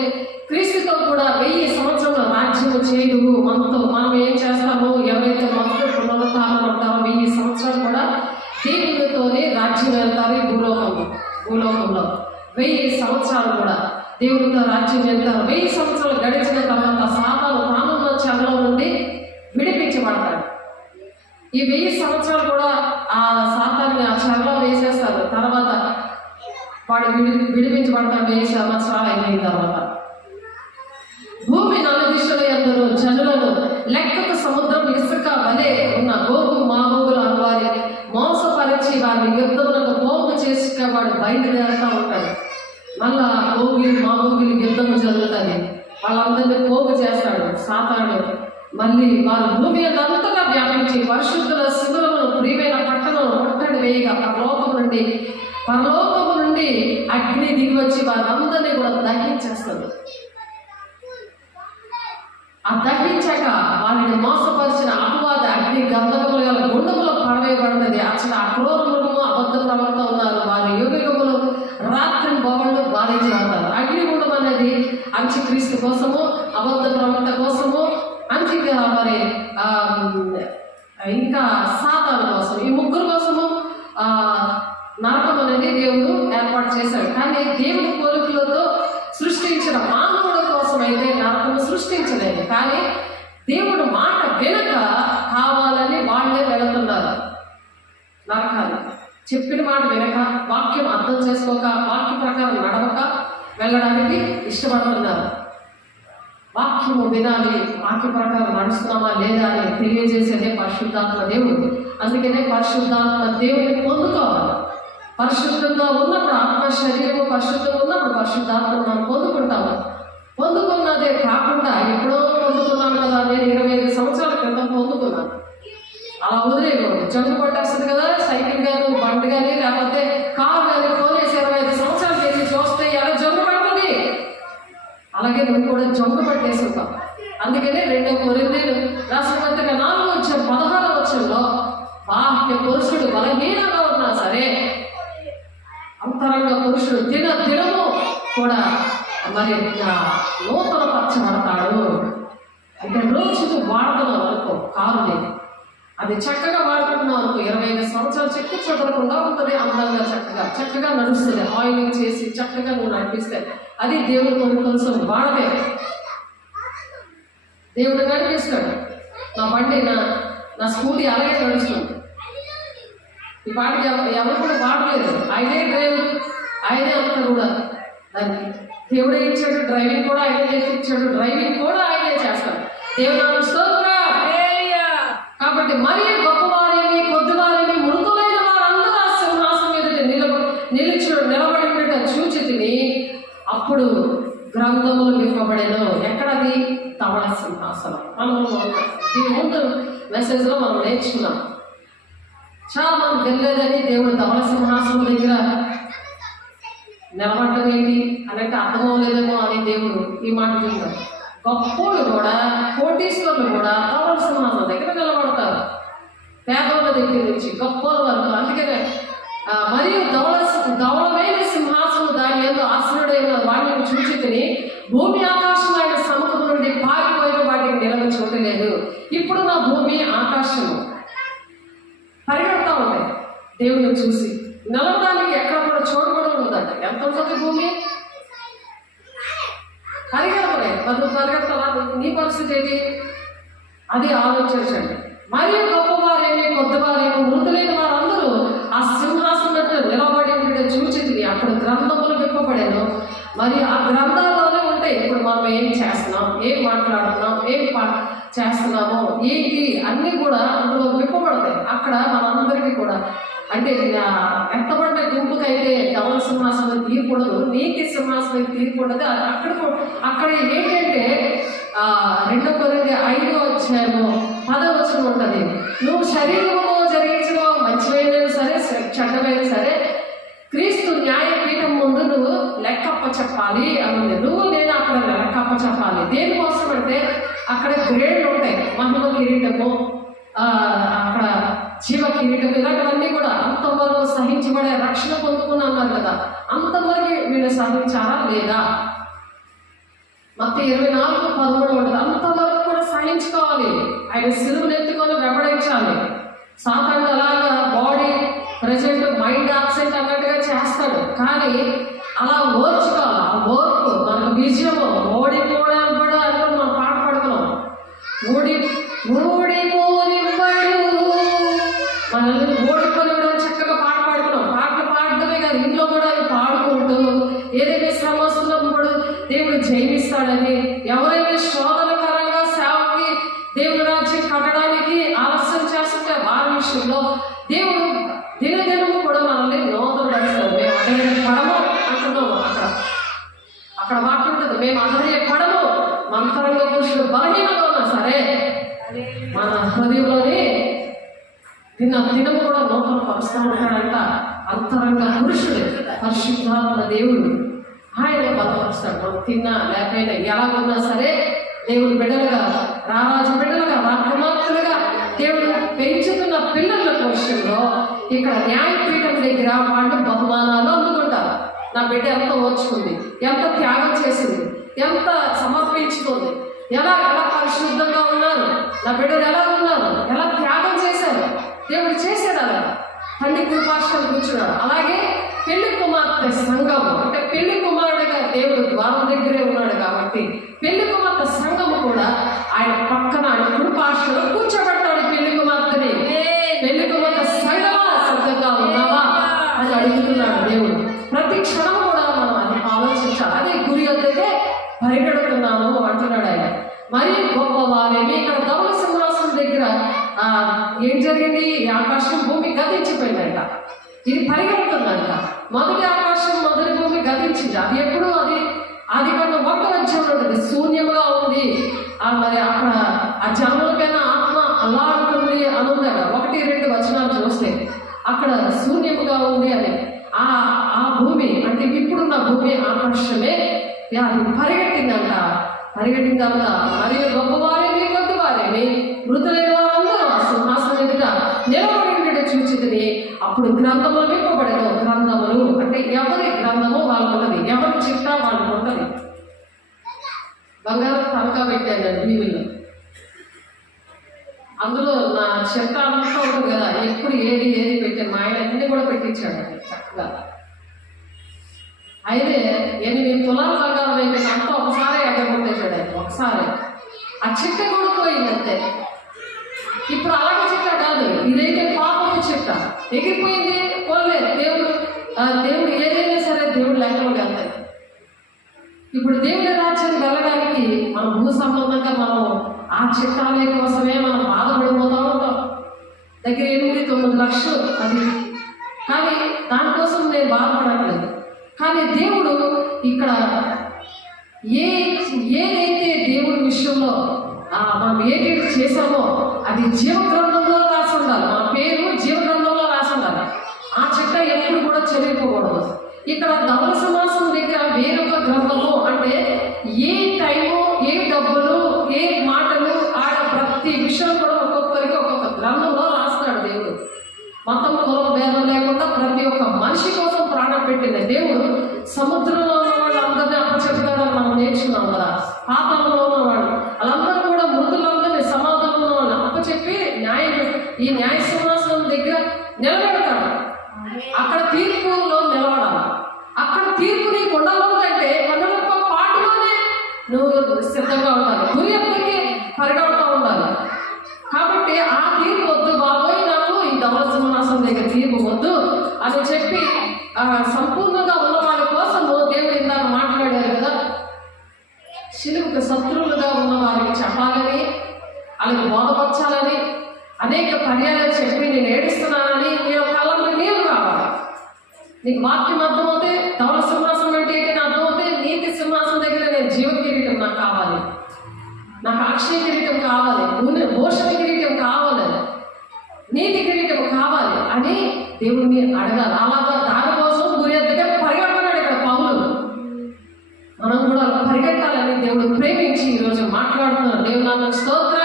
క్రీస్తుతో కూడా 1000 సంవత్సరాల రాజ్యము చేయదు. మనం ఏం చేస్తామో, ఎవరైతే మొదటి పునరుత్థానం ఉంటారో 1000 సంవత్సరాలు కూడా దేవునితోనే రాజ్యం వెళ్తారు. ఈ భూలోకంలో 1000 సంవత్సరాలు కూడా దేవుడితో రాజ్యం వెళ్తారు. 1000 సంవత్సరాలు గడిచిన తర్వాత సాతాను తానున్న చెరలో నుండి విడిపించబడతాడు. ఈ 1000 సంవత్సరాలు కూడా ఆ సాతాన్ని ఆ చెరలో వేసేస్తారు. తర్వాత వాడు విడిపించబడతాడు. 1000 సంవత్సరాలు అయిపోయిన తర్వాత భూమి నలుదిశల యందును జనులను లెక్కకు సముద్రం ఇసుక వలె ఉన్న గోగు మాగోగులు అనువారి మోసపరిచి వారిని యుద్ధములకు పోగు చేసుక వాడు బయలుదేరుతూ ఉంటాడు. మళ్ళా మాగోగులు యుద్ధము జరుగుతుంది. వాళ్ళందరినీ పోగు చేస్తాడు సాతాను. మళ్ళీ వారు భూమి అంతగా వ్యాపించి పరిశుద్ధుల శిబిరమును ప్రియమైన పట్టణం ముట్టడి వేయగా పరలోకము నుండి అగ్ని దిగి వచ్చి వారందరినీ కూడా దహించేస్తుంది. ఆ దహించాక వారిని మోసపరిచిన అపవాద అగ్ని గంధకములు గల గుండములో పడవేయబడుతుంది. అసలు అక్రూర మృగము అబద్ధ ప్రవక్త ఉన్నారు. వారి యుగములు రాత్రి బొగళ్ళు బాధించబడతారు. అగ్నిగుండం అనేది అంత్యక్రీస్తు కోసము, అబద్ధ ప్రవక్త కోసము, మరి ఇంకా సాతాను కోసం, ఈ ముగ్గురు కోసము నరకం అనేది దేవుడు ఏర్పాటు చేశాడు. కానీ దేవుడి పోలికలతో సృష్టించిన మానవుల కోసం అయితే నరకము సృష్టించలేదు. కానీ దేవుడు మాట వెనుక కావాలని వాళ్ళే వెళుతున్నారు నరకాలు. చెప్పిన మాట వెనక, వాక్యం అర్థం చేసుకోక, వాక్య ప్రకారం నడవక వెళ్ళడానికి ఇష్టపడుతున్నారు. వాక్యము వినాలి, వాక్య ప్రకారం నడుస్తున్నామా లేదా అని తెలియజేసేదే పరిశుద్ధాత్మ దేవుడు. అందుకనే పరిశుద్ధాత్మ దేవుడిని పొందుకోవాలి. పరిశుద్ధంగా ఉన్నప్పుడు ఆత్మ శరీరము పరిశుద్ధంగా ఉన్నప్పుడు పరిశుద్ధాత్మను మనం పొందుకుంటాము. పొందుకున్నదే కాకుండా ఎప్పుడో పొందుకున్నాను కదా, నేను 25 సంవత్సరాల క్రితం పొందుకున్నాను, అలా వదిలేయకూడదు. జంగు పట్టేస్తుంది కదా, సైకిల్ కానీ, బండి కానీ, లేకపోతే కారు కానీ కొనేసి 25 సంవత్సరాలు చేసి చూస్తే ఎలా జంగు పడుతుంది, అలాగే నువ్వు కూడా జంగు పట్టేసుకుంటావు. అందుకనే 2 కొరింథీయులు రాసిన పత్రిక 4:16 బాహ్య పురుషుడు బలహీనంగా ఉన్నా సరే అంతరంగ పురుషుడు దినము కూడా మరి నూతన పరచబడతాడు. అంటే రోజుకు వాడుతున్నావు అనుకో, కారు లేదు, అది చక్కగా వాడుకుంటున్నావు అనుకో, 25 సంవత్సరాలు చెక్కు చెదరకుండా ఉంటుంది. అందంగా చక్కగా నడుస్తుంది. ఆయిలింగ్ చేసి చక్కగా నువ్వు నడిపిస్తే అది దేవుడు కొన్ని కొంచెం వాడదే. దేవుడు నడిపిస్తాడు. నా బండి నా స్కూటీ అలాగే నడుస్తుంది. ఈ పాటికి ఎవరు కూడా వాడలేదు. ఆయనే డ్రైవర్, ఆయనే అంతా కూడా. దానికి దేవుడే ఇచ్చాడు. డ్రైవింగ్ కూడా ఆయనే నేర్పించాడు. డ్రైవింగ్ కూడా ఆయనే చేస్తాడు. దేవుడు స్తోత్రం. కాబట్టి మరి గొప్పవారేమి కొద్దివారేమి మృదులైన వారందరూ ఆ సింహాసనం మీద నిలబడి చూచితిని. అప్పుడు గ్రంథములు విప్పబడేను. ఎక్కడది? ధవళ సింహాసనం. మనం దీని ముందు మెసేజ్లో మనం నేర్చుకున్నాం. చాలా మంది వెళ్ళలేదని దేవుడు ధవళ సింహాసనం దగ్గర నిలబడటం ఏంటి అని అంటే అర్థమవలేదేమో అని దేవుడు ఈ మాట చెప్తారు. గొప్పలు కూడా, కోటీశ్వరులు కూడా ధవళ సింహాసనం దగ్గర నిలబడతారు. పేదోళ్ళ దగ్గర నుంచి గొప్పల వరకు. అందుకనే మరియు ధవళమైన సింహాసనం దాని ఏదో ఆశ్రయుడైన వాడిని చూచితిని. భూమి ఆకాశం ఆయన సముఖం నుండి నీళ్ళకు చోటు లేదు. ఇప్పుడు నా భూమి ఆకాశము పరిగెడతా ఉంటాయి దేవుని చూసి. నిలవడానికి ఎక్కడ కూడా చోటు కూడా ఉండదంట. ఎంత ఉంటుంది భూమి? పరిగెడతలే. పరిగెడతా నీ పరిస్థితి ఏది? అది ఆలోచించండి. మరియు గొప్పవారేమి కొద్దివారేమి మృతులైన వారందరూ ఆ సింహాసనం నిలబడి ఉంటే చూచింది. అక్కడ గ్రంథములు విప్పబడాను. మరి ఆ గ్రంథాల్లోనే ఉంటాయి ఇప్పుడు మనం ఏం చేస్తున్నాం, ఏం మాట్లాడుతున్నాం, ఏం చేస్తున్నామో ఏంటి అన్నీ కూడా అందులో విప్పబడతాయి. అక్కడ మనందరికీ కూడా అంటే ఎత్తబడ్డ గుంపుకైతే ధవల సింహాసనం తీయకూడదు, నీతి సింహాసనం తీయకూడదు. అక్కడ ఏంటంటే 2 కొరింథీ 5:10 ఉంటుంది. నువ్వు శరీరంలో జరిగించిన మంచివైనా సరే చెడ్డమైనా సరే క్రీస్తు న్యాయపీఠం ముందు నువ్వు లెక్కప్ప చెప్పాలి అన్నది. నేను అక్కడ లెక్కప్ప చెప్పాలి. దేనికోసం అంటే అక్కడ గ్రేడ్లు ఉంటాయి. మహిమ కిరీటము, అక్కడ జీవ కిరీటం, ఇలాంటివన్నీ కూడా అంతవరకు సహించబడే రక్షణ పొందుకున్నాను కదా, అంతవరకు వీళ్ళు సహించారా లేదా? మత్తయి 24:13 ఉంటుంది. అంతవరకు కూడా సహించుకోవాలి. ఆయన సిలువను ఎత్తుకొని వెంబడించాలి. సాతానుడు అలాగా బాడీ ప్రజెంట్ మైండ్ ఆబ్సెంట్ అన్నట్టుగా చేస్తాడు. కానీ అలా ఓర్చుకోవాలి. ఆ ఓర్పు మనకు విజయము. ఓడిపోవడం అని మనం పాట పాడుతున్నాం. ఓడిపోనివ్వడు మనల్ని ఓడిపోనివ్వడం చక్కగా పాట పాడుతున్నాం. పాటలు పాడటమే కాదు, ఇంట్లో కూడా అది పాడుకుంటూ ఏదైనా సమస్యలప్పుడు దేవుడు జయిస్తాడని, ఎవరైనా శోధనకరంగా సేవకి దేవుని రాజ్యం కట్టడానికి ఆలస్యం చేస్తుంటే వారి విషయంలో దేవుడు దినదినము కూడా మనల్ని నూతన పరుస్తాడు. మేము అధైర్యపడము అంటున్నాము. అక్కడ వాక్యం ఉంటుంది, మేము అధైర్యపడము. మంతరంగ పురుషుడు బలహీనంగా ఉన్నా సరే మన హృదయంలోనే దినము కూడా నూతన పరుస్తూ ఉంటాడంట. అంతరంగ పురుషుడు పరిశుద్ధాత్మ దేవుడు ఆయన బలపరుస్తాడు. మనం తిన్నా లేకపోయినా ఎలాగున్నా సరే దేవుడు బిడ్డలుగా, రారాజు బిడ్డలుగా, రాకుమార్తెలుగా దేవుడు పెంచుతున్న పిల్లల విషయంలో ఇక్కడ న్యాయపీఠం దగ్గర వాళ్ళు బహుమానాలు అందుకుంటారు. నా బిడ్డ ఎంత ఓర్చుకుంది, ఎంత త్యాగం చేసింది, ఎంత సమర్పించుకుంది, ఎలా పరిశుద్ధంగా ఉన్నారు, నా బిడ్డలు ఎలా ఉన్నారు, ఎలా త్యాగం చేశారు. దేవుడు చేశాడు అలా. తండ్రి కృపాక్షలు కూర్చున్నాడు. అలాగే పెళ్లి కుమార్తె సంఘము అంటే పెళ్లి కుమారుడిగా దేవుడు ద్వారం దగ్గరే ఉన్నాడు కాబట్టి పెళ్లి కుమార్తె సంఘము కూడా ఆయన పక్కన ఆయన కృపాక్షలో కూర్చోబెట్టాడు. పెళ్లి కుమార్తెని, పెళ్లి కుమార్తె సంఘమా సిద్ధంగా ఉన్నావా అని అడుగుతున్నాడు దేవుడు. ప్రతి క్షణం కూడా మనం అది ఆలోచించాలి. అదే గురి వద్దకే పరిగెడుతున్నాము అంటున్నాడు ఆయన. మరి గొప్పవారేమి ఇక్కడ ధవల సింహాసనం దగ్గర ఏం జరిగింది? ఆకాశం భూమి గతించిపోయిందంట. ఇది పరిగెడుతుందంట. మొదటి ఆకాశం మొదటి భూమి గతించింది. అది ఎప్పుడు అది కన్నా 1వ అధ్యాయంలో ఉంటుంది. శూన్యంగా ఉంది. మరి అక్కడ ఆ జన్మలకైనా ఆత్మ అలా ఉంటుంది అని ఉంది. 1-2 వచనాలు చూస్తే అక్కడ శూన్యముగా ఉంది అని. ఆ భూమి అంటే ఇప్పుడున్న భూమి ఆకాశమే అది పరిగెట్టిందంట. పరిగెట్టిందంట. మరియు గొప్పవారేమి కొద్దివారేమి మృతులైన వారందరూ ఆ సింహాసనం ఎదుట నిలబడి చూచితిని. అప్పుడు గ్రంథములు విప్పబడేది. గ్రంథములు అంటే ఎవరి గ్రంథము వాళ్ళకు ఉన్నది, ఎవరి చిట్టా వాళ్ళకు ఉన్నది. బంగారం తనఖా పెట్టాను నేను టీవీలో. అందులో నా చిట్టా అంతా ఉంటుంది కదా, ఎప్పుడు ఏది పెట్టాను. మా ఆయన అన్ని కూడా పెట్టించాడు చక్కగా. అయితే 8 తులాల బంగారం అయితే అంతా ఒకసారి ఎగరగొట్టేశాడు ఆయన. ఒకసారి ఆ చిట్ట కూడా పోయిందంతే. ఇప్పుడు అలాగే చిట్ట కాదు, ఇదైతే పాపపు చిట్ట ఎగిరిపోయింది. పోలేదు. దేవుడు ఏదైనా సరే దేవుడు లెక్కలు వెళ్తాయి. ఇప్పుడు దేవుడి రాజ్యానికి వెళ్ళడానికి మన భూ సంబంధంగా మనం ఆ చిట్టాలే కోసమే మనం బాధపడిపోతూ ఉంటాం. దగ్గర 8-9 లక్షలు అది. కానీ దానికోసం నేను బాధపడట్లేదు. కానీ దేవుడు ఇక్కడ ఏదైతే దేవుడి విషయంలో మనం ఏదైతే చేశామో అది జీవ గ్రంథంలో రాసి ఉండాలి. మన పేరు జీవ గ్రంథంలో రాసి ఉండాలి. ఆ చిట్ట ఎప్పుడు కూడా చెరిగిపోకూడదు. ఇక్కడ ధవల సింహాసనం దగ్గర వేరొక గ్రంథము అంటే ఏ టైము, ఏ డబ్బులు, ఏ మాటలు, ప్రతి విషయం కూడా ఒక్కొక్కరికి ఒక్కొక్క గ్రంథంలో రాస్తాడు దేవుడు. మతం కులం భేదం లేకుండా ప్రతి ఒక్క మనిషి కోసం ప్రాణం పెట్టిన దేవుడు సముద్రంలో ఉన్న వాళ్ళు అందరినీ అప్పచెప్పారని మనం నేర్చుకున్నాం కదా. పాతాళంలో ఉన్నవాడు వాళ్ళందరూ కూడా మృతుల ఈ న్యాయ సింహాసనం దగ్గర నిలబెడతాడు. అక్కడ తీర్పులో నిలబడాలి. అక్కడ తీర్పు నీకు ఉండాలంటే పనులతో పాటులోనే నువ్వు సిద్ధంగా ఉండాలి, గురి ఎప్పటికీ పరిగెడుతూ ఉండాలి. కాబట్టి ఆ తీర్పు వద్దు బాబోయ్, నాకు ఈ ధవళ సింహాసనం దగ్గర తీర్పు వద్దు అని చెప్పి సంపూర్ణంగా ఉన్న వాళ్ళ కోసము దేవుడు ఇందాక మాట్లాడారు కదా, శిలువుకు శత్రువులుగా ఉన్న వారికి చెప్పాలని, వాళ్ళకి బోధపరచాలని అనేక పర్యాలు చెప్పి నేను ఏడుస్తున్నానని నేను కళ్ళంలో నీళ్ళు రావాలి. నీకు వాక్యం అర్థమవుతే ధవళ సింహాసనం అంటే ఏంటి అర్థమవుతే, నీతి సింహాసనం దగ్గర నేను జీవ కిరీటం నాకు కావాలి, నాకు అక్షయ కిరీటం కావాలి, భూషణ కిరీటం కావాలి, నీతి కిరీటం కావాలి అని దేవుడిని అడగాలి. అలాగా దానికోసం గురి ఎద్దగా పరిగెడుతున్నాడు ఇక్కడ పౌలు. మనం కూడా పరిగెట్టాలని దేవుడు ప్రేమించి ఈరోజు మాట్లాడుతున్నాడు. దేవుడు అన్న స్తోత్ర,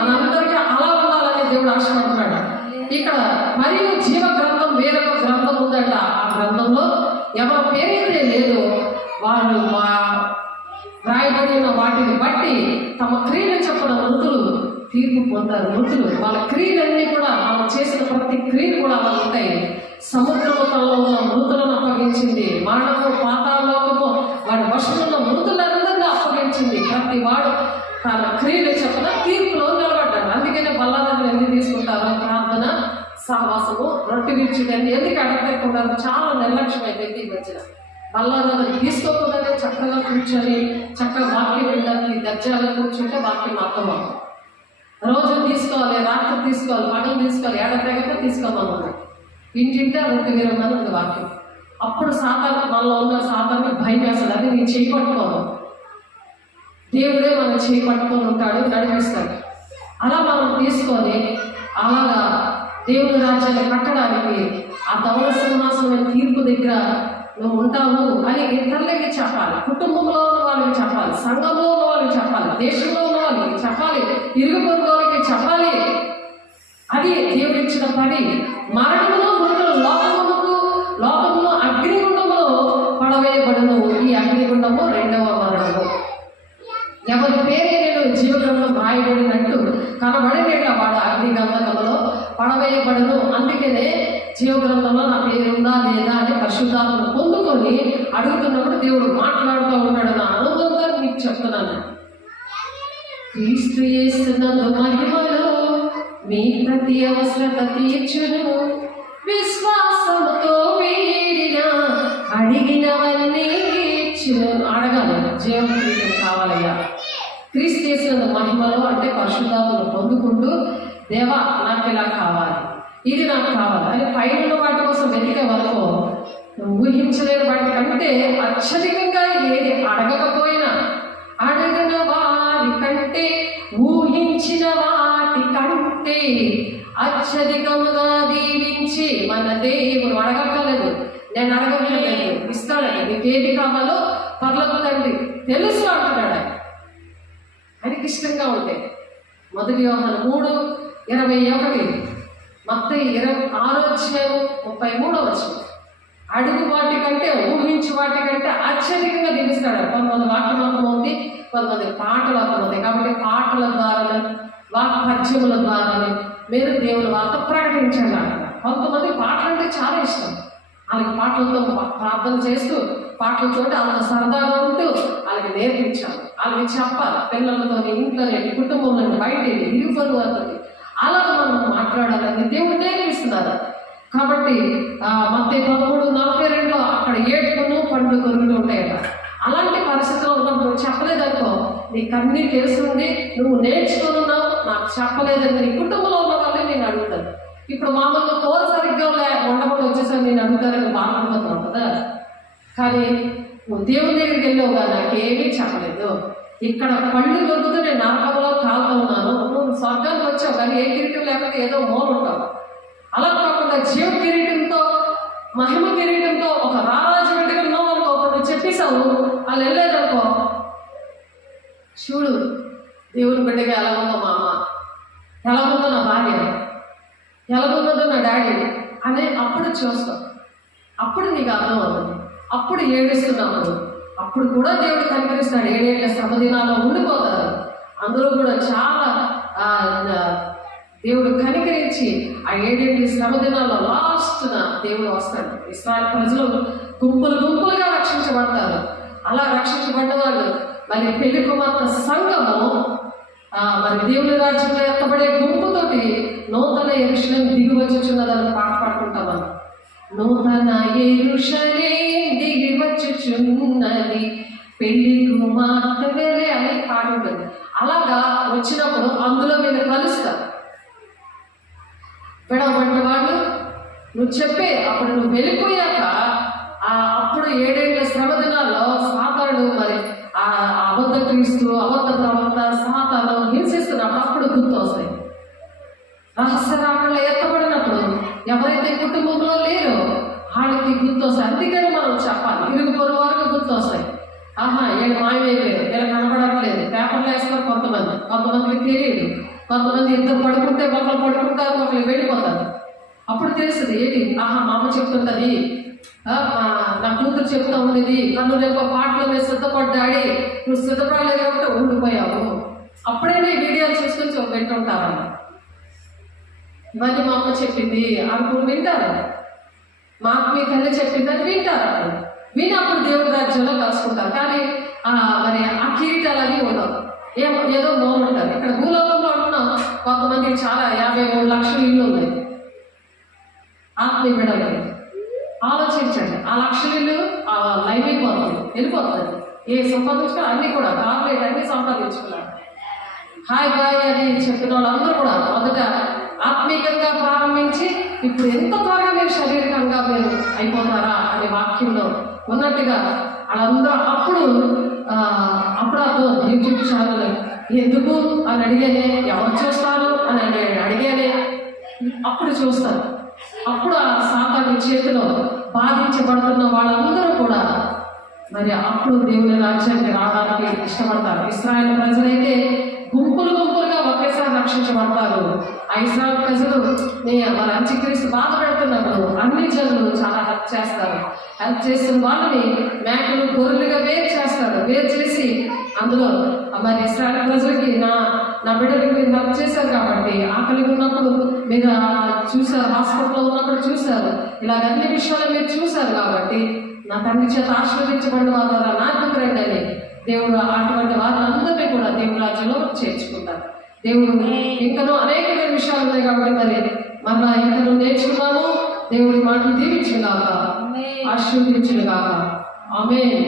మనందరికీ అలా ఉండాలని దేవుడు ఆశపడుతున్నాడు. ఇక్కడ మరియు జీవ గ్రంథం వేరొక గ్రంథం ఉందట. ఆ గ్రంథంలో ఎవరి పేరైతే లేదో వారు రాయబడిన వాటిని బట్టి తమ క్రియలు చెప్పిన మృతులు తీర్పు పొందారు. మృతులు వాళ్ళ క్రియలన్నీ కూడా, వాళ్ళు చేసిన ప్రతి క్రియలు కూడా అలా ఉంటాయి. సముద్రములో ఉన్న మృతులను అప్పగించింది, మరణము పాతాళలోకము వాడి వశమున్న మృతులందరినీ అప్పగించింది. ప్రతి వాడు తన క్రియలు చెప్పిన తీర్పులో నిలబడ్డాడు. అందుకనే బల్లాలను ఎందుకు తీసుకుంటారో ప్రార్థన, సహవాసము, రొట్టె విరుచుటని ఎందుకు అడగకుంటారు? చాలా నిర్లక్ష్యం అయిపోయింది ఈ మధ్యన. బల్లాలను తీసుకోకుండానే చక్కగా కూర్చొని చక్కగా వాక్యం వినడానికి దర్జాగా కూర్చుంటే వాక్యం అర్థమవుతుంది. రోజు తీసుకోవాలి, రాత్రి తీసుకోవాలి, పగలు తీసుకోవాలి, ఏడతెగక తీసుకోమన్నాడు. ఇంటింటే రొట్టె విరమని ఉంది వాక్యం. అప్పుడు సాతాను, మనలో ఉన్న సాతాన్ని భయం వేస్తుంది. అది నేను చేయి పట్టుకోను, దేవుడే మనం చేయి పట్టుకొని ఉంటాడు, నడిపిస్తాడు. అలా మనం తీసుకొని అలాగా దేవుని రాజ్యాన్ని కట్టడానికి ఆ ధవళ సింహాసనం తీర్పు దగ్గర నువ్వు ఉంటావు అని ఇతరులకి చెప్పాలి, కుటుంబంలో ఉన్న వాళ్ళకి చెప్పాలి, సంఘంలో ఉన్న వాళ్ళకి చెప్పాలి, దేశంలో ఉన్న వాళ్ళకి చెప్పాలి, ఇరుగు పొరుగు వాళ్ళకి చెప్పాలి. అది దేవుడు ఇచ్చిన పని. మరణములో మృతులు లోకములో అగ్నిగుండములో పడవేయబడును. ఈ అగ్నిగుండము రెండవ మరణము. ఎవరి పేరు నేను జీవగ్రంథం రాయబడినట్టు కనబడినట్ల వాడు అగ్నిగంధకములో పడవేయబడును. అందుకనే జీవగ్రంథంలో నా పేరుందా లేదా అని పరిశుద్ధాత్మను పొందుకొని అడుగుతున్నప్పుడు దేవుడు మాట్లాడుతూ ఉన్నాడు. నా అనుభవంగా మీకు చెప్తున్నాను. క్రీస్తు యేసునందు మహిమలో మీ ప్రతి అవసరత తీర్చును, విశ్వాసముతో వేడిన అడిగినవన్నీ ఇచ్చును. అడగాలి, జీవం క్రీస్తు కావాలయ్యా. క్రీస్తు యేసునందు మహిమలో అంటే పరిశుద్ధాత్మను పొందుకుంటూ, దేవా నాకు ఇలా కావాలి, ఇది నాకు కావాలి అని పైన వాటి కోసం వెతికే వరకు ఊహించలేని వాటి కంటే అత్యధికంగా ఏది అడగకపోయినా, అడగన వారి కంటే ఊహించిన వాటి కంటే అత్యధికముగా దీవించి మన దేవుడు అడగక్కర్లేదు, నేను అడగక్కర్లేదు, ఇస్తాడండి. నీకు ఏది కావాలో పర్లకు తండ్రి తెలుసు అంటున్నాడు. ఆయనకి ఇష్టంగా ఉంటే 1 యోహాను 3:21, మత్తయి 26:33 అడుగు వాటి కంటే ఊహించి వాటి కంటే అత్యధికంగా దీవిస్తాడు. కొంతమంది వాక్యం అర్థమవుతుంది, కొంతమంది పాటలు అర్థమవుతాయి. కాబట్టి పాటల ద్వారా, పద్యముల ద్వారా మీరు దేవుని వార్త ప్రకటించండి అంటారు. కొంతమంది పాటలు అంటే చాలా ఇష్టం, వాళ్ళకి పాటలతో ప్రార్థన చేస్తూ పాటలతో అంత సరదాగా ఉంటూ వాళ్ళకి నేర్పించాలి, వాళ్ళకి చెప్పాలి. పిల్లలతో, ఇంట్లో, కుటుంబంలో, బయట, ఇరుపరు వస్తుంది అలా మనం మాట్లాడాలని దేవుడు నేర్పిస్తున్నారు. కాబట్టి మత్తయి 13:42 అక్కడ ఏడుపును పండు కొరుకులు ఉంటాయట. అలాంటి పరిస్థితిలో ఉన్నప్పుడు నువ్వు చెప్పలేదనుకో, నీకు అన్నీ తెలుస్తుంది, నువ్వు నేర్చుకున్నావు, నాకు చెప్పలేదని నీ కుటుంబంలో ఉన్న వాళ్ళే నేను అడుగుతాను. ఇప్పుడు మామూలుగా కూర సరిగ్గా ఉండకుండా వచ్చేసరికి నేను అడుగుతానని బాధపడిపోతున్నావు కదా. కానీ నువ్వు దేవుని దగ్గరికి వెళ్ళావుగా, నాకేమీ చెప్పలేదు, ఇక్కడ పళ్ళు దొరుకుతూ నేను నరకంలో కాలుతూ ఉన్నాను, నువ్వు స్వర్గానికి వచ్చావు కానీ ఏ కిరీటం లేకపోతే ఏదో మూల ఉంటావు. అలా కాకుండా జీవ కిరీటంతో, మహిమ కిరీటంతో ఒక రారాజు బిడ్డగా ఉన్నావు అనుకో, నువ్వు చెప్పేసావు, వాళ్ళు వెళ్ళలేదనుకో, చూడు దేవుని బిడ్డగా ఎలా ఉందో మా అమ్మ, ఎలా ఉందో నా భార్య, ఎలా ఉన్నదో నా డాడీ అని అప్పుడు చూస్తాం. అప్పుడు నీకు అర్థం అవుతుంది. అప్పుడు ఏడుస్తున్నావు, అప్పుడు కూడా దేవుడు కనికరిస్తాడు. 7 ఏళ్ల శ్రమ దినాల్లో ఉండిపోతారు. అందులో కూడా చాలా దేవుడు కనికరించి ఆ 7 శ్రమ దినాల్లో లాస్ట్న దేవుడు వస్తాడు. ఇశ్రాయేలు ప్రజలు గుంపులు గుంపులుగా రక్షించబడతారు. అలా రక్షించబడ్డ వాళ్ళు మరి పెళ్లి కుమార్తె సంఘము మరి దేవుని రాజ్యంలో ఎత్తబడే గుంపుతోటి నూతన యెరూషలేము దిగి వచ్చుచున్నదని పాట పాడుకుంటాం మనం. నూతన యెరూషలేము దిగి వచ్చుచున్నది పెళ్లి కుమార్తె వేలే అని పాట ఉంటుంది. అలాగా వచ్చినప్పుడు అందులో వీళ్ళు కలుస్తారు. విడవబడిన వాళ్ళు నువ్వు చెప్పే అప్పుడు నువ్వు వెళ్ళిపోయాక అప్పుడు 7 శ్రమ దినాల్లో సాతానుడు మరి ఆ అబద్ధ క్రీస్తు అబద్ధ ప్రవక్త సాతాను హింసిస్తున్నప్పుడు అప్పుడు గుర్తు వస్తాయి. రహస్య రాకుండా ఎత్తబడినప్పుడు ఎవరైతే కుటుంబంలో లేరో వాళ్ళకి గుర్తు వస్తాయి. అందుకని మనం చెప్పాలి, ఇరుగు పొరుగు వరకు గుర్తు వస్తాయి. ఏడు మాయమైపోయారు, ఇలా కనపడట్లేదు. పేపర్లు వేస్తారు కొంతమందికి తెలియదు. కొంతమంది ఇద్దరు పడుకుంటే ఒకరు పడుకుంటారు, ఒకరు వెళ్ళిపోతారు. అప్పుడు తెలుస్తుంది ఏంటి, మా అమ్మ చెప్తున్నది, నా కూతురు చెప్తా ఉన్నది, నన్ను రేపు పాటలో నేను సిద్ధపడ్డాడి, నువ్వు సిద్ధపడలేదు కాబట్టి ఉండిపోయావు. అప్పుడే నీ వీడియోలు చూసుకొని వింటుంటారన్న. ఇవన్నీ మా అమ్మ చెప్పింది అనుకుని వింటారు. మాకు మీ తల్లి చెప్పిందని వింటారు. విని అప్పుడు దేవుడి రాజ్యంలో కలుసుకుంటారు. కానీ మరి ఆ కిరీటాలు అవి ఉండవు, ఏదో బాగుంటారు. ఇక్కడ భూలోకంలో ఉన్న కొంతమందికి చాలా 53 లక్షల ఇళ్ళు ఉన్నాయి. ఆత్మీయ బిడ్డలకి ఆలోచించండి, ఆ లక్షల ఇల్లు లైవ్ అయిపోతుంది, వెళ్ళిపోతుంది. ఏ సంపాదించుకున్నా అన్నీ కూడా కార్పొరేట్ అన్నీ సంపాదించుకున్నారు. హాయ్ బాయ్ అని చెప్పిన వాళ్ళందరూ కూడా మొదట ఆత్మీయంగా ప్రారంభించి ఇప్పుడు ఎంత త్వరగా మీరు శారీరకంగా మీరు అయిపోతారా అనే వాక్యంలో ఉన్నట్టుగా వాళ్ళందరూ అప్పుడు యూట్యూబ్ ఛానల్ ఎందుకు అని అడిగానే, ఎవరు చూస్తారు అని అడిగానే, అప్పుడు చూస్తారు. అప్పుడు ఆ సాతాను చేతిలో బాధించబడుతున్న వాళ్ళందరూ కూడా మరి అప్పుడు దేవుని రాజ్యానికి రావడానికి ఇష్టపడతారు. ఇశ్రాయేలు ప్రజలైతే గుంపులు గుంపులుగా ఒకేసారి రక్షించబడతారు. ఆ ఇశ్రాయేలు ప్రజలు మరి అంత్యక్రీస్తు బాధ పెడుతున్నప్పుడు అన్ని జనులు చాలా హెల్ప్ చేస్తారు. హెల్ప్ చేసిన వాళ్ళని మేకలు గొర్రెలుగా వేరు చేస్తాడు. వేరు చేసి అందులో మరి ఇశ్రాయేలు ప్రజలకి నా బిడ్డలకి మీరు హెల్ప్ చేశారు కాబట్టి, ఆకలిగా ఉన్నప్పుడు మీరు చూశారు, హాస్పిటల్లో ఉన్నప్పుడు చూశారు, ఇలాగ అన్ని విషయాలు మీరు చూశారు కాబట్టి నా తండ్రి చేత ఆశీర్వదించబడిన వారి ద్వారా నాకు రండి అని దేవుడు అటువంటి వారందరినీ కూడా దేవుడి రాజ్యంలో చేర్చుకుంటారు. దేవుడు ఇంకనూ అనేకమైన విషయాలు ఉన్నాయి కాబట్టి మరి ఇంకనూ నేర్చుకున్నాము. దేవుడి మాటలు దీవించుగాక, ఆశీర్వదించుగాక. ఆమేన్.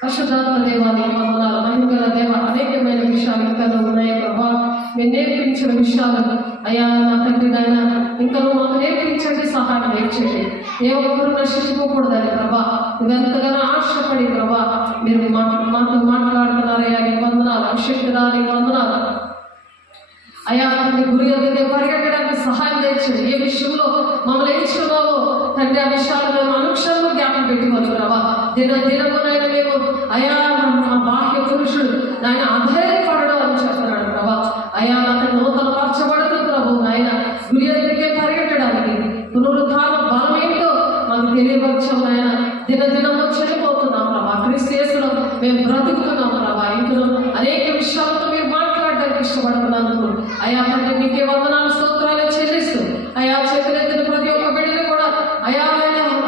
పరిశుద్ధాత్మ దేవాన్ని వందనాలు. మహిమగల దేవ, అనేకమైన విషయాలు ఇంకనూ ఉన్నాయి ప్రభా. మీరు నేర్పించిన విషయాలు అయ్యా నా తండ్రి నాయన ఇంకనూ మాకు నేర్పించండి, సహాయం నేర్చండి. ఏ ఒక్కరు నశించుకోకూడదని ప్రభా నువ్వెంతగానో ఆశపడి ప్రభా మీరు మాతో మాట్లాడుతున్నారయ్యా. నీ వందనాలు, అభిషేక్తుడా నీ వందనాలు అయ్యా. తండ్రి గురి దగ్గర పరిగెట్టడానికి సహాయం తెచ్చండి. ఏ విషయంలో మమ్మల్ని ఎంచుకున్నావో తండ్రి ఆ విషయాలు మేము అనుక్షణము జ్ఞాపకం పెట్టుకోవచ్చు ప్రభా. దినమునైనా మేము అయా మా బాహ్య పురుషుడు నాయన అధైర్యపడడం అని చెప్తున్నాడు ప్రభా. అయా నాకు నూతన పరచబడుతుంది ప్రభు నాయన. గురి దగ్గరే పరిగెట్టడానికి పునరుద్ధాన బలం ఏంటో మాకు తెలియపరచం నాయన. దినదినము చెడిపోతున్నాం ప్రభా. క్రీస్తు యేసులో మేము బ్రతుకుతున్నాం ప్రభా. ఇంకను అనేక విషయాలతో మీరు మాట్లాడడానికి ఇష్టపడుతున్నందుకు అయా తండ్రి మీకే వందనాలు, స్తోత్రాలు చెల్లిస్తూ అయా చేతులెత్తిన ప్రతి ఒక్క బిడ్డని కూడా అయా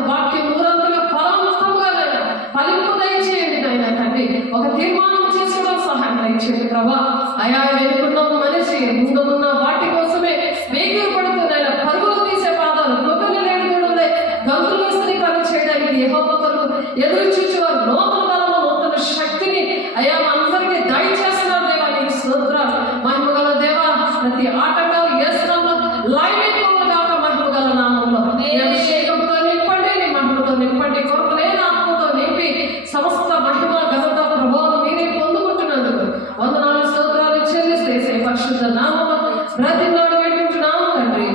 వాక్యం నూరంతగా ఫలవంతంగా ఫలింపు దయచేయండి నాయన తండ్రి. ఒక తీర్మానం చేసుకోవడం సహాయం దయచేయండి ప్రభా. అయా వెనుకున్న మనిషి ముందున్న వాటి కోసమే వేగిర పడుతున్నాయి పరుగులు తీసే పాదాలు నొక్కలు లేడుకుండే గంతులు వేసుకుని పని చేయడానికి యెహోవా కొరకు ఎదురు చూచేవారు నూతన బలము నూతన శక్తిని అయా అందరికీ దయచేస్తున్నారు దేవా. నీకు స్తోత్రాలు. మహిమగల దేవా, ప్రతి ఆటగాలు యేసునామములో లైవ్ అయిపోగాక మహిమగల నామములో అభిషేకంతో నింపండి, నీ మహిమతో నింపండి, కొరతలేని ఆత్మతో నింపి సమస్త మహిమ ఘనత ప్రభావం మీరే పొందుకుంటున్నందుకు వందనాలు, స్తోత్రాలు చెల్లిస్తే పరిశుద్ధ నామములో బ్రతిమలాడి వేడుకుంటున్నాము తండ్రి.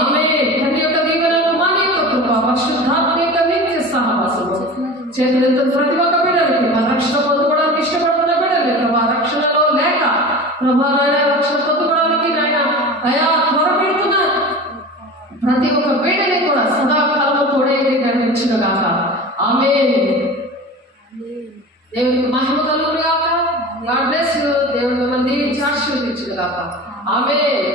ఆమేన్. తండ్రి యొక్క దీవెనలు మా యొక్క కృప పరిశుద్ధాత్మ యొక్క నిత్య సహవాసము చేతులెత్తిన ప్రతి ఒక్క బిడ్డలకి మా రక్షణ పొందుకోవడానికి ఇష్టపడుతున్న బిడ్డలకి ప్రభా రక్షణలో లేక ప్రభా నాయన రక్షణ పొందుకోవడానికి నాయన అయా త్వర పెడుతున్న ప్రతి ఒక్క బిడ్డని కూడా సదాకాలము తోడే నడిపించును గాక. ఆమేన్. దేవునికి మహిమ కలుగును గాక. God bless you. దేవుడు మిమ్మల్ని దీవించి ఆశీర్వదించును గాక. ఆమేన్.